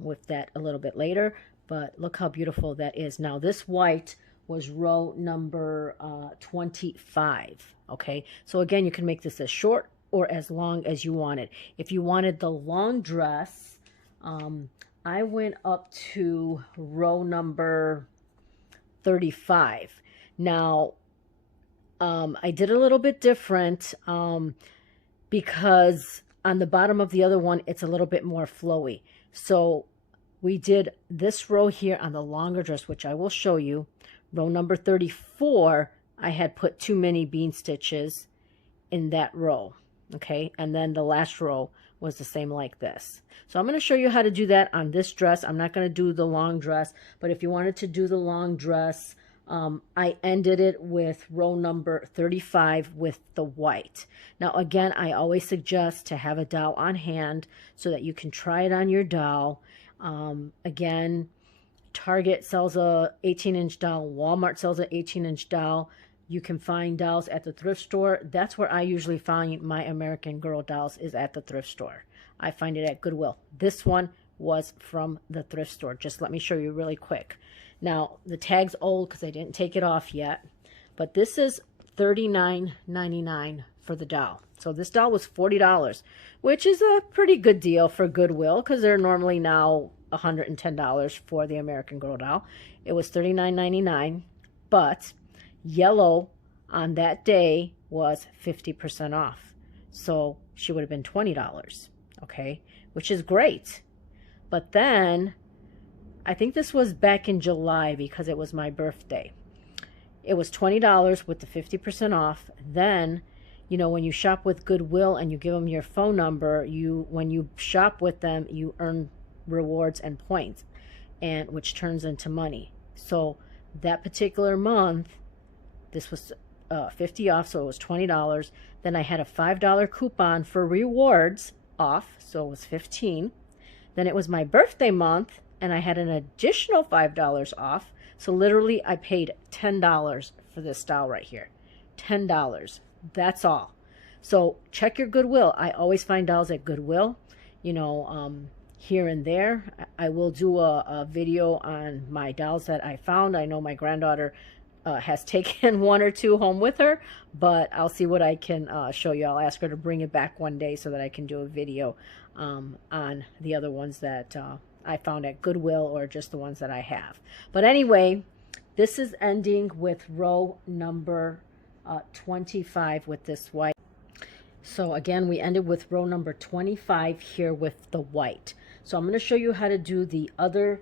with that a little bit later, but look how beautiful that is. Now this white was row number 25. Okay, so again, you can make this as short or as long as you want it. If you wanted the long dress, I went up to row number 35. Now, I did a little bit different because on the bottom of the other one, it's a little bit more flowy. So we did this row here on the longer dress, which I will show you. Row number 34, I had put too many bean stitches in that row, okay? And then the last row was the same like this. So I'm going to show you how to do that on this dress. I'm not going to do the long dress, but if you wanted to do the long dress, I ended it with row number 35 with the white. Now, again, I always suggest to have a doll on hand so that you can try it on your doll. Again, Target sells a 18-inch doll. Walmart sells an 18-inch doll. You can find dolls at the thrift store. That's where I usually find my American Girl dolls, is at the thrift store. I find it at Goodwill. This one was from the thrift store. Just let me show you really quick. Now, the tag's old because I didn't take it off yet, but this is $39.99 for the doll. So this doll was $40, which is a pretty good deal for Goodwill because they're normally now $110 for the American Girl doll. It was $39.99, but yellow on that day was 50% off. So she would have been $20, okay, which is great. But then I think this was back in July because it was my birthday. It was $20 with the 50% off. Then, you know, when you shop with Goodwill and you give them your phone number, when you shop with them, you earn rewards and points, and which turns into money. So that particular month, this was 50 off, so it was $20. Then I had a $5 coupon for rewards off, so it was 15. Then it was my birthday month, and I had an additional $5 off. So literally I paid $10 for this doll right here. $10. That's all. So check your Goodwill. I always find dolls at Goodwill, you know, here and there. I will do a video on my dolls that I found. I know my granddaughter has taken one or two home with her, but I'll see what I can show you. I'll ask her to bring it back one day so that I can do a video on the other ones that I found at Goodwill, or just the ones that I have. But anyway, this is ending with row number 25 with this white. So again, we ended with row number 25 here with the white. So I'm going to show you how to do the other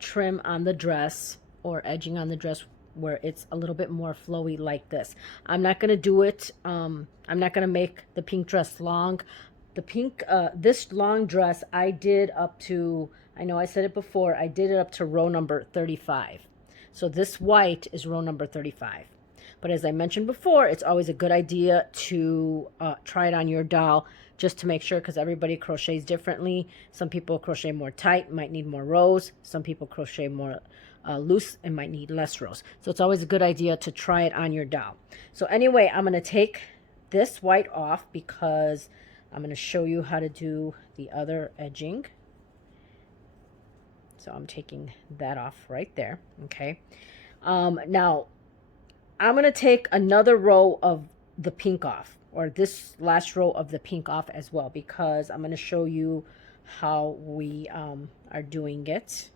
trim on the dress, or edging on the dress, where it's a little bit more flowy like this. I'm not going to do it. I'm not going to make the pink dress long. The pink, this long dress, I did up to, I know I said it before, I did it up to row number 35. So this white is row number 35. But as I mentioned before, it's always a good idea to try it on your doll, just to make sure, because everybody crochets differently. Some people crochet more tight, might need more rows. Some people crochet more loose and might need less rows. So it's always a good idea to try it on your doll. So anyway, I'm going to take this white off because I'm going to show you how to do the other edging. So I'm taking that off right there, okay? Now, I'm going to take another row of the pink off, or this last row of the pink off as well, because I'm going to show you how we are doing it.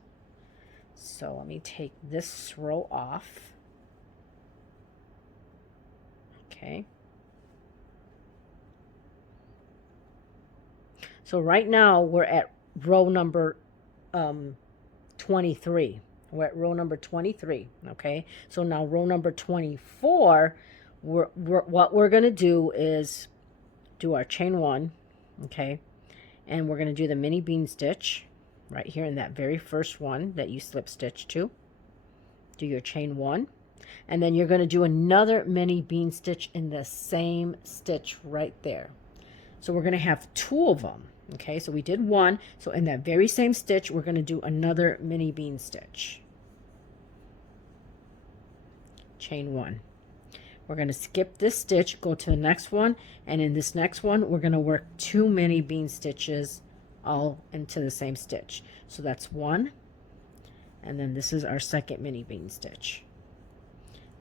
So let me take this row off. Okay. So right now we're at row number 23. We're at row number 23, okay? So now row number 24, what we're going to do is do our chain one, okay? And we're going to do the mini bean stitch right here in that very first one that you slip stitch to. Do your chain one. And then you're going to do another mini bean stitch in the same stitch right there. So we're going to have two of them. Okay, so we did one. So in that very same stitch, we're going to do another mini bean stitch. Chain one. We're going to skip this stitch, go to the next one, and in this next one, we're going to work two mini bean stitches all into the same stitch. So that's one, and then this is our second mini bean stitch.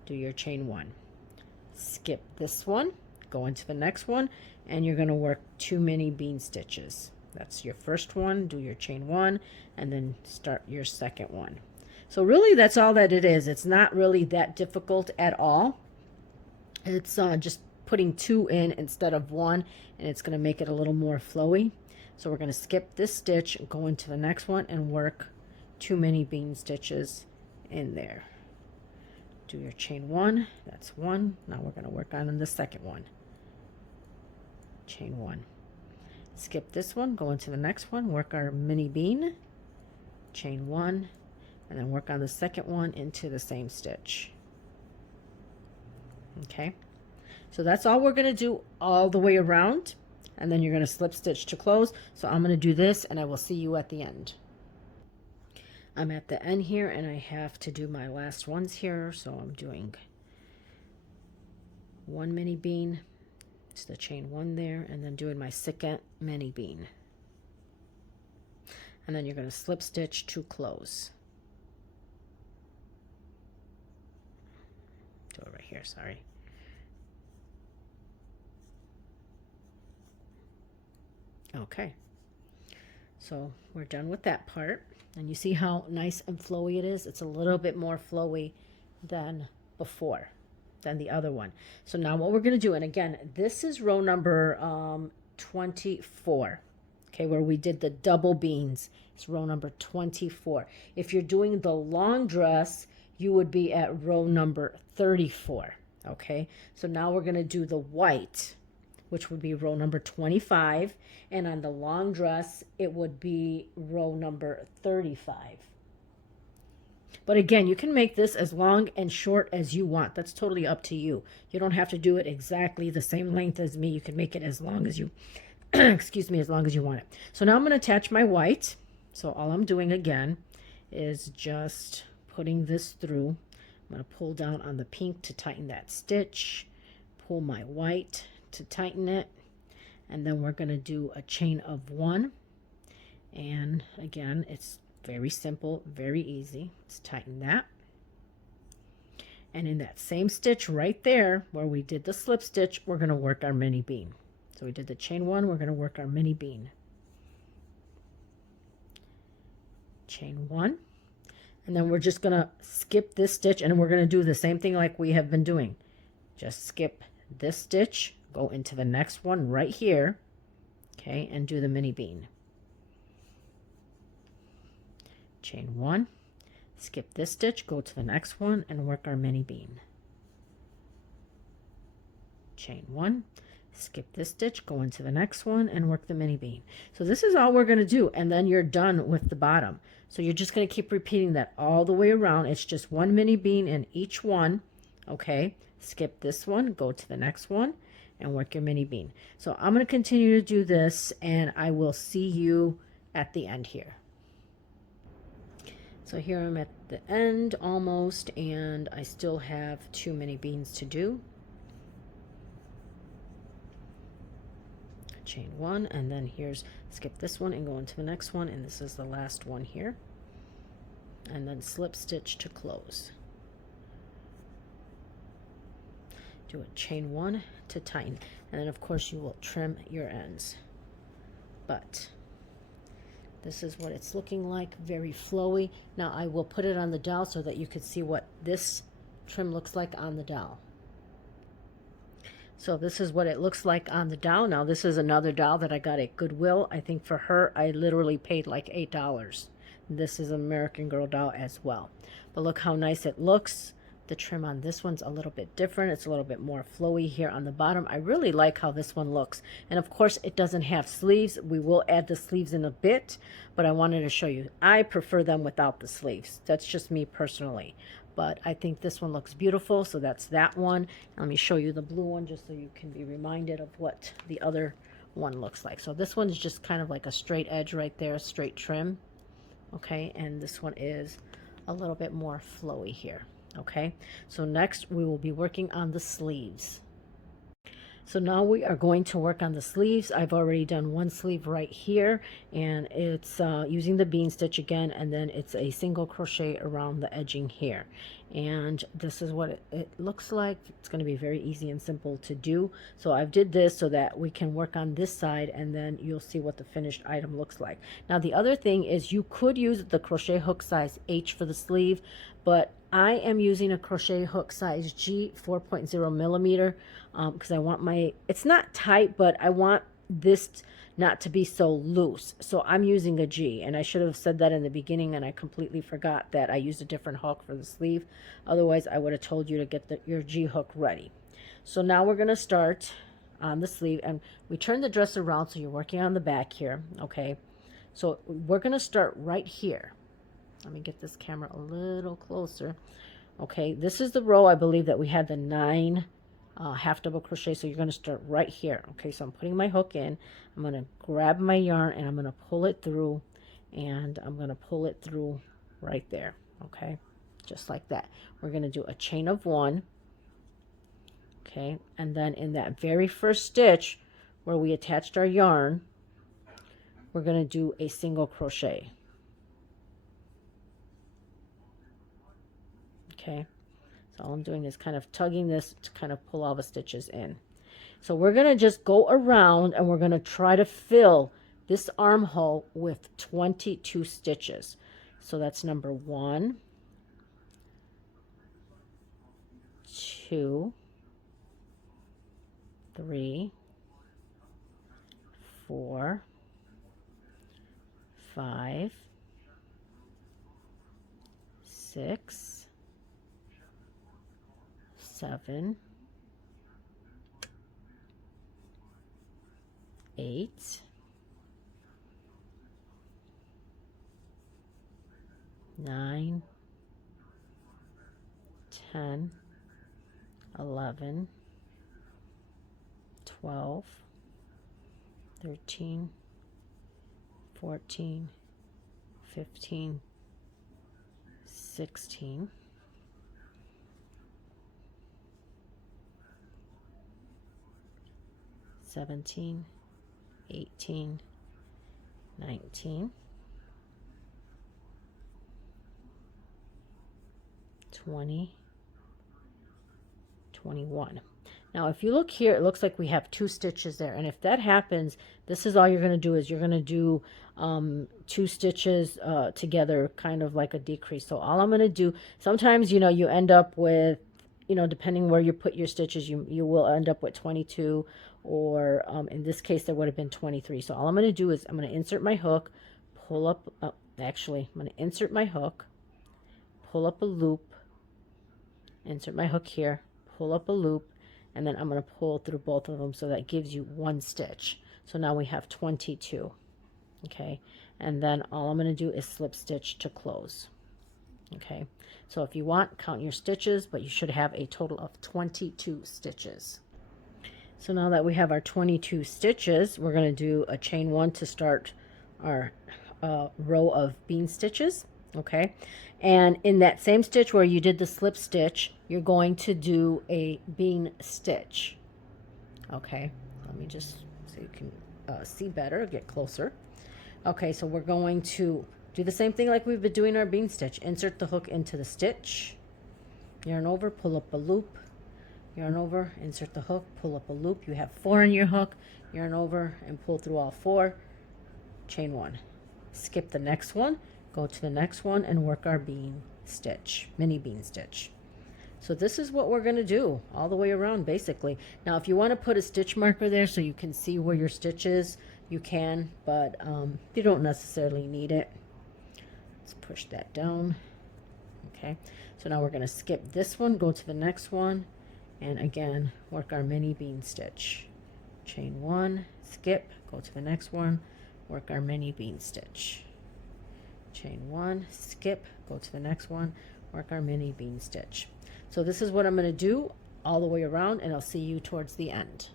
Do your chain one. Skip this one, go into the next one, and you're going to work two mini bean stitches. That's your first one. Do your chain one, and then start your second one. So really that's all that it is. It's not really that difficult at all. It's just putting 2 in instead of 1, and it's going to make it a little more flowy. So we're going to skip this stitch, go into the next one, and work 2 mini bean stitches in there. Do your chain 1, that's 1. Now we're going to work on the second one. Chain 1. Skip this one, go into the next one, work our mini bean, chain 1, and then work on the second one into the same stitch. Okay, so that's all we're going to do all the way around, and then you're going to slip stitch to close. So I'm going to do this, and I will see you at the end. I'm at the end here, and I have to do my last ones here, so I'm doing 1 mini bean, it's the chain 1 there, and then doing my second mini bean, and then you're going to slip stitch to close. Do it right here, sorry. Okay, so we're done with that part, and you see how nice and flowy it is. It's a little bit more flowy than before, than the other one. So now what we're going to do, and again, this is row number 24, okay, where we did the double beans. It's row number 24. If you're doing the long dress, you would be at row number 34. Okay, so now we're going to do the white, which would be row number 25, and on the long dress it would be row number 35. But again, you can make this as long and short as you want. That's totally up to you. You don't have to do it exactly the same length as me. You can make it as long as you excuse me, as long as you want it. So now I'm going to attach my white. So all I'm doing again is just putting this through. I'm going to pull down on the pink to tighten that stitch, pull my white to tighten it, and then we're going to do a chain of 1. And again, it's very simple, very easy. Let's tighten that, and in that same stitch right there where we did the slip stitch, we're going to work our mini bean. So we did the chain 1, we're going to work our mini bean, chain 1, and then we're just going to skip this stitch, and we're going to do the same thing like we have been doing. Just skip this stitch, go into the next one right here, okay, and do the mini bean. Chain 1, skip this stitch, go to the next one, and work our mini bean. Chain 1, skip this stitch, go into the next one, and work the mini bean. So this is all we're going to do, and then you're done with the bottom. So you're just going to keep repeating that all the way around. It's just 1 mini bean in each one, okay? Skip this one, go to the next one, and work your mini bean. So I'm going to continue to do this, and I will see you at the end here. So here I'm at the end almost, and I still have 2 mini beans to do. Chain 1, and then here's, skip this one and go into the next one, and this is the last one here, and then slip stitch to close. Do a chain 1 to tighten, and then of course you will trim your ends. But this is what it's looking like, very flowy. Now I will put it on the dowel so that you can see what this trim looks like on the dowel. So this is what it looks like on the dowel. Now this is another dowel that I got at Goodwill. I think for her I literally paid like $8. This is an American Girl dowel as well. But look how nice it looks. The trim on this one's a little bit different. It's a little bit more flowy here on the bottom. I really like how this one looks. And of course it doesn't have sleeves. We will add the sleeves in a bit, but I wanted to show you. I prefer them without the sleeves. That's just me personally. But I think this one looks beautiful, so that's that one. Let me show you the blue one just so you can be reminded of what the other one looks like. So this one is just kind of like a straight edge right there, straight trim. Okay, and this one is a little bit more flowy here. Okay, so next we will be working on the sleeves. So now we are going to work on the sleeves. I've already done one sleeve right here, and it's using the bean stitch again, and then it's a single crochet around the edging here. And this is what it looks like. It's going to be very easy and simple to do. So I've did this so that we can work on this side, and then you'll see what the finished item looks like. Now the other thing is you could use the crochet hook size H for the sleeve, but I am using a crochet hook size G 4.0 millimeter because I want my, it's not tight, but I want this not to be so loose. So I'm using a G, and I should have said that in the beginning, and I completely forgot that I used a different hook for the sleeve. Otherwise, I would have told you to get your G hook ready. So now we're going to start on the sleeve, and we turn the dress around so you're working on the back here, okay? So we're going to start right here. Let me get this camera a little closer. Okay, this is the row I believe that we had the 9 half double crochet, so you're going to start right here. Okay, so I'm putting my hook in, I'm going to grab my yarn, and I'm going to pull it through, and I'm going to pull it through right there. Okay, just like that. We're going to do a chain of 1. Okay, and then in that very first stitch where we attached our yarn, we're going to do a single crochet. Okay, so all I'm doing is kind of tugging this to kind of pull all the stitches in. So we're going to just go around, and we're going to try to fill this armhole with 22 stitches. So that's number 1, 2, 3, 4, 5, 6, 7, 8, 9, 10, 11, 12, 13, 14, 15, 16, 17, 18, 19, 20, 21. Now if you look here, it looks like we have 2 stitches there, and if that happens, this is all you're going to do, is you're going to do 2 stitches together, kind of like a decrease. So all I'm going to do, sometimes, you know, you end up with, you know, depending where you put your stitches, you will end up with 22, or in this case there would have been 23. So all I'm going to do is I'm going to insert my hook, pull up, actually I'm going to insert my hook, pull up a loop, insert my hook here, pull up a loop, and then I'm going to pull through both of them, so that gives you 1 stitch. So now we have 22. Okay, and then all I'm going to do is slip stitch to close. Okay, so if you want, count your stitches, but you should have a total of 22 stitches. So now that we have our 22 stitches, we're going to do a chain 1 to start our row of bean stitches. Okay, and in that same stitch where you did the slip stitch, you're going to do a bean stitch. Okay, let me just, so you can see better, get closer. Okay, so we're going to do the same thing like we've been doing our bean stitch. Insert the hook into the stitch, yarn over, pull up a loop, yarn over, insert the hook, pull up a loop. You have 4 in your hook, yarn over and pull through all 4, chain 1. Skip the next one, go to the next one, and work our bean stitch, mini bean stitch. So this is what we're going to do all the way around, basically. Now if you want to put a stitch marker there so you can see where your stitch is, you can, but you don't necessarily need it. Let's push that down. Okay, so now we're going to skip this one, go to the next one, and again work our mini bean stitch. Chain 1, skip, go to the next one, work our mini bean stitch. Chain 1, skip, go to the next one, work our mini bean stitch. So this is what I'm going to do all the way around, and I'll see you towards the end.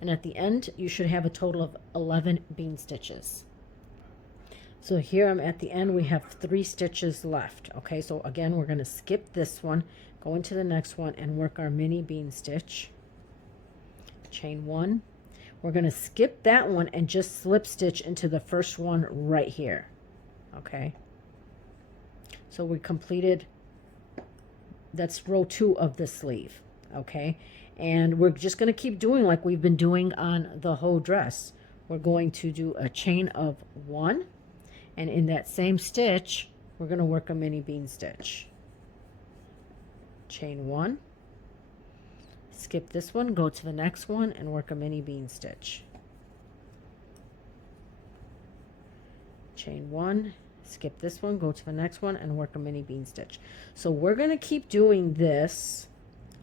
And at the end you should have a total of 11 bean stitches. So here I'm at the end, we have 3 stitches left. Okay, so again we're going to skip this one, go into the next one, and work our mini bean stitch. chain 1. We're going to skip that one and just slip stitch into the first one right here. Okay, so we completed, that's row 2 of the sleeve. Okay, and we're just going to keep doing like we've been doing on the whole dress. We're going to do a chain of 1, and in that same stitch we're going to work a mini bean stitch. Chain 1, skip this one, go to the next one and work a mini bean stitch. Chain 1, skip this one, go to the next one and work a mini bean stitch. So we're going to keep doing this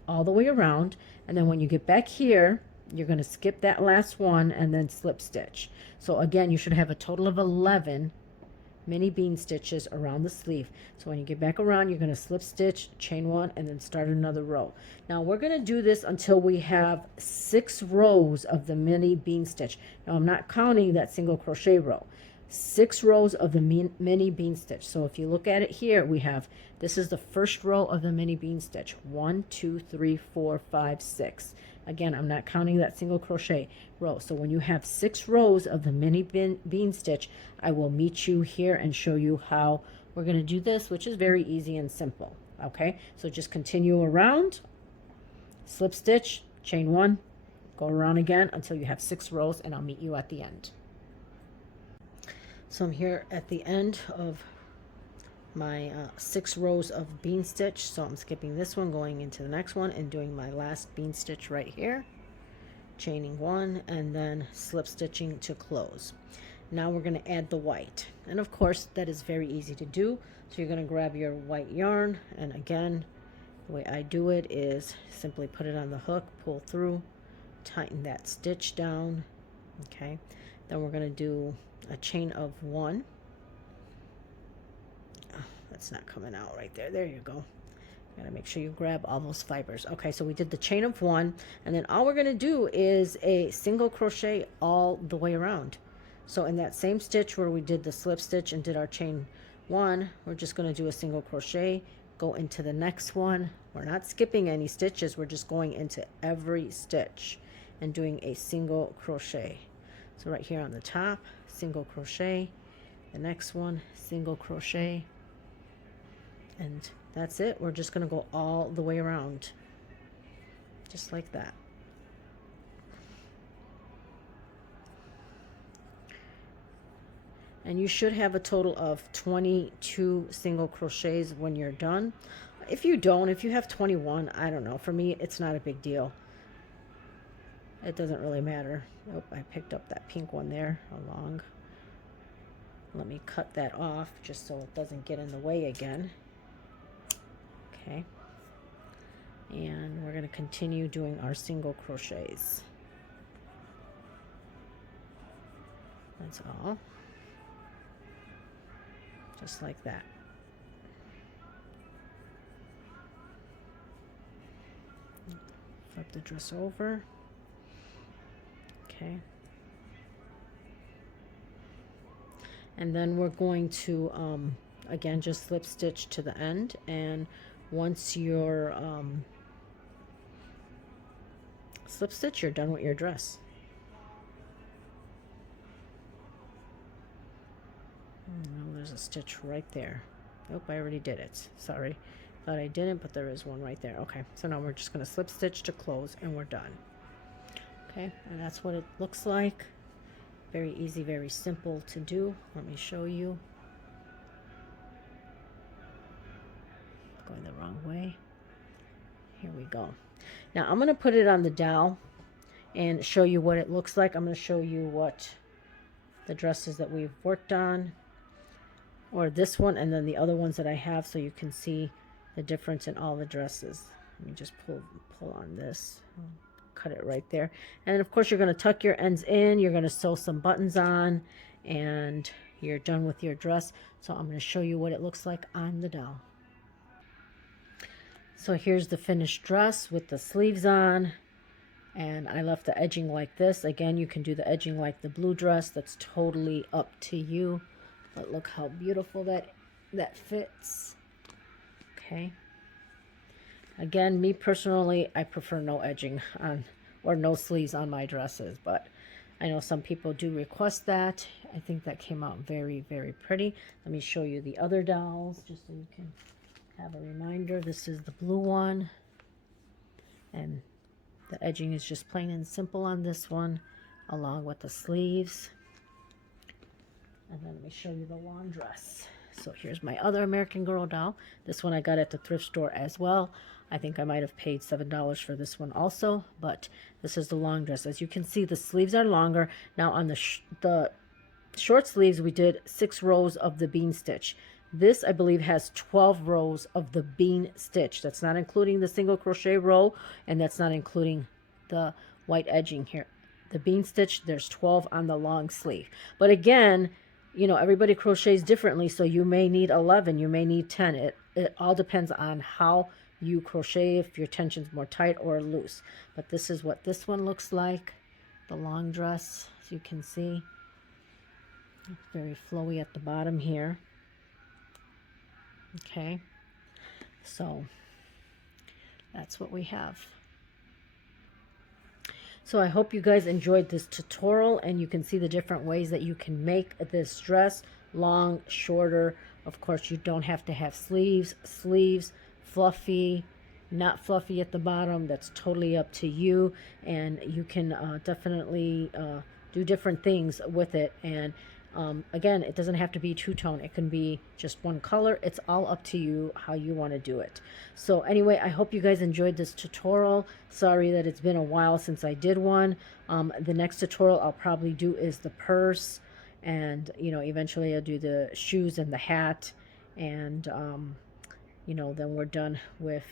all the way around, and then when you get back here you're going to skip that last one and then slip stitch. So again, you should have a total of 11 mini bean stitches around the sleeve. So when you get back around, you're going to slip stitch, chain 1, and then start another row. Now we're going to do this until we have 6 rows of the mini bean stitch. Now I'm not counting that single crochet row. 6 rows of the mini bean stitch. So if you look at it here, we have, this is the first row of the mini bean stitch. 1, 2, 3, 4, 5, 6. Again, I'm not counting that single crochet row. So when you have 6 rows of the mini bean stitch, I will meet you here and show you how we're going to do this, which is very easy and simple. Okay, so just continue around, slip stitch, chain 1, go around again until you have 6 rows, and I'll meet you at the end. So I'm here at the end of my 6 rows of bean stitch. So I'm skipping this one, going into the next one and doing my last bean stitch right here, chaining 1 and then slip stitching to close. Now we're going to add the white, and of course that is very easy to do. So you're going to grab your white yarn, and again, the way I do it is simply put it on the hook, pull through, tighten that stitch down. Okay, then we're going to do a chain of 1. Oh, that's not coming out right there. There you go. You gotta make sure you grab all those fibers. Okay, so we did the chain of 1, and then all we're gonna do is a single crochet all the way around. So in that same stitch where we did the slip stitch and did our chain 1, we're just gonna do a single crochet, go into the next one. We're not skipping any stitches, we're just going into every stitch and doing a single crochet. So right here on the top, single crochet, the next one, single crochet, and that's it. We're just going to go all the way around, just like that. And you should have a total of 22 single crochets when you're done. If you don't, if you have 21, I don't know. For me, it's not a big deal. It doesn't really matter. Oh, I picked up that pink one there along. Let me cut that off just so it doesn't get in the way again. Okay. And we're going to continue doing our single crochets. That's all. Just like that. Flip the dress over. Okay. And then we're going to again just slip stitch to the end, and once you're slip stitch, you're done with your dress. Oh, there's a stitch right there. Nope, I already did it. Sorry, thought I didn't, but there is one right there. Okay, so now we're just going to slip stitch to close and we're done. Okay, and that's what it looks like. Very easy, very simple to do. Let me show you. Going the wrong way. Here we go. Now I'm going to put it on the dowel and show you what it looks like. I'm going to show you what the dresses that we've worked on, or this one and then the other ones that I have, so you can see the difference in all the dresses. Let me just pull on this. Cut it right there, and of course you're going to tuck your ends in, you're going to sew some buttons on, and you're done with your dress. So I'm going to show you what it looks like on the dowel. So here's the finished dress with the sleeves on, and I left the edging like this. Again, you can do the edging like the blue dress. That's totally up to you, but look how beautiful that fits. Okay. Again, me personally, I prefer no edging on or no sleeves on my dresses, but I know some people do request that. I think that came out very, very pretty. Let me show you the other dolls just so you can have a reminder. This is the blue one, and the edging is just plain and simple on this one, along with the sleeves. And then let me show you the long dress. So here's my other American Girl doll. This one I got at the thrift store as well. I think I might have paid $7 for this one also, but this is the long dress. As you can see, the sleeves are longer. Now on the short sleeves, we did 6 rows of the bean stitch. This, I believe, has 12 rows of the bean stitch. That's not including the single crochet row, and that's not including the white edging here. The bean stitch, there's 12 on the long sleeve. But again, you know, everybody crochets differently, so you may need 11, you may need 10. It all depends on how you crochet, if your tension's more tight or loose. But this is what this one looks like, the long dress, as you can see. It's very flowy at the bottom here. Okay, so that's what we have. So I hope you guys enjoyed this tutorial, and you can see the different ways that you can make this dress long, shorter. Of course, you don't have to have sleeves, fluffy, not fluffy at the bottom. That's totally up to you, and you can definitely do different things with it. And again, it doesn't have to be two-tone. It can be just one color. It's all up to you how you want to do it. So anyway, I hope you guys enjoyed this tutorial. Sorry that it's been a while since I did one. The next tutorial I'll probably do is the purse, and you know, eventually I'll do the shoes and the hat, and you know, then we're done with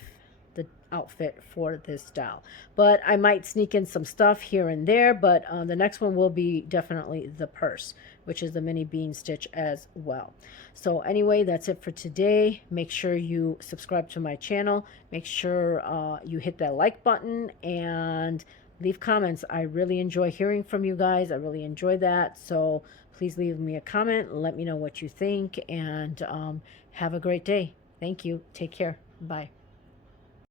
the outfit for this doll. But I might sneak in some stuff here and there, but the next one will be definitely the purse, which is the mini bean stitch as well. So anyway, that's it for today. Make sure you subscribe to my channel. Make sure you hit that like button and leave comments. I really enjoy hearing from you guys. I really enjoy that. So please leave me a comment. Let me know what you think, and have a great day. Thank you. Take care. Bye.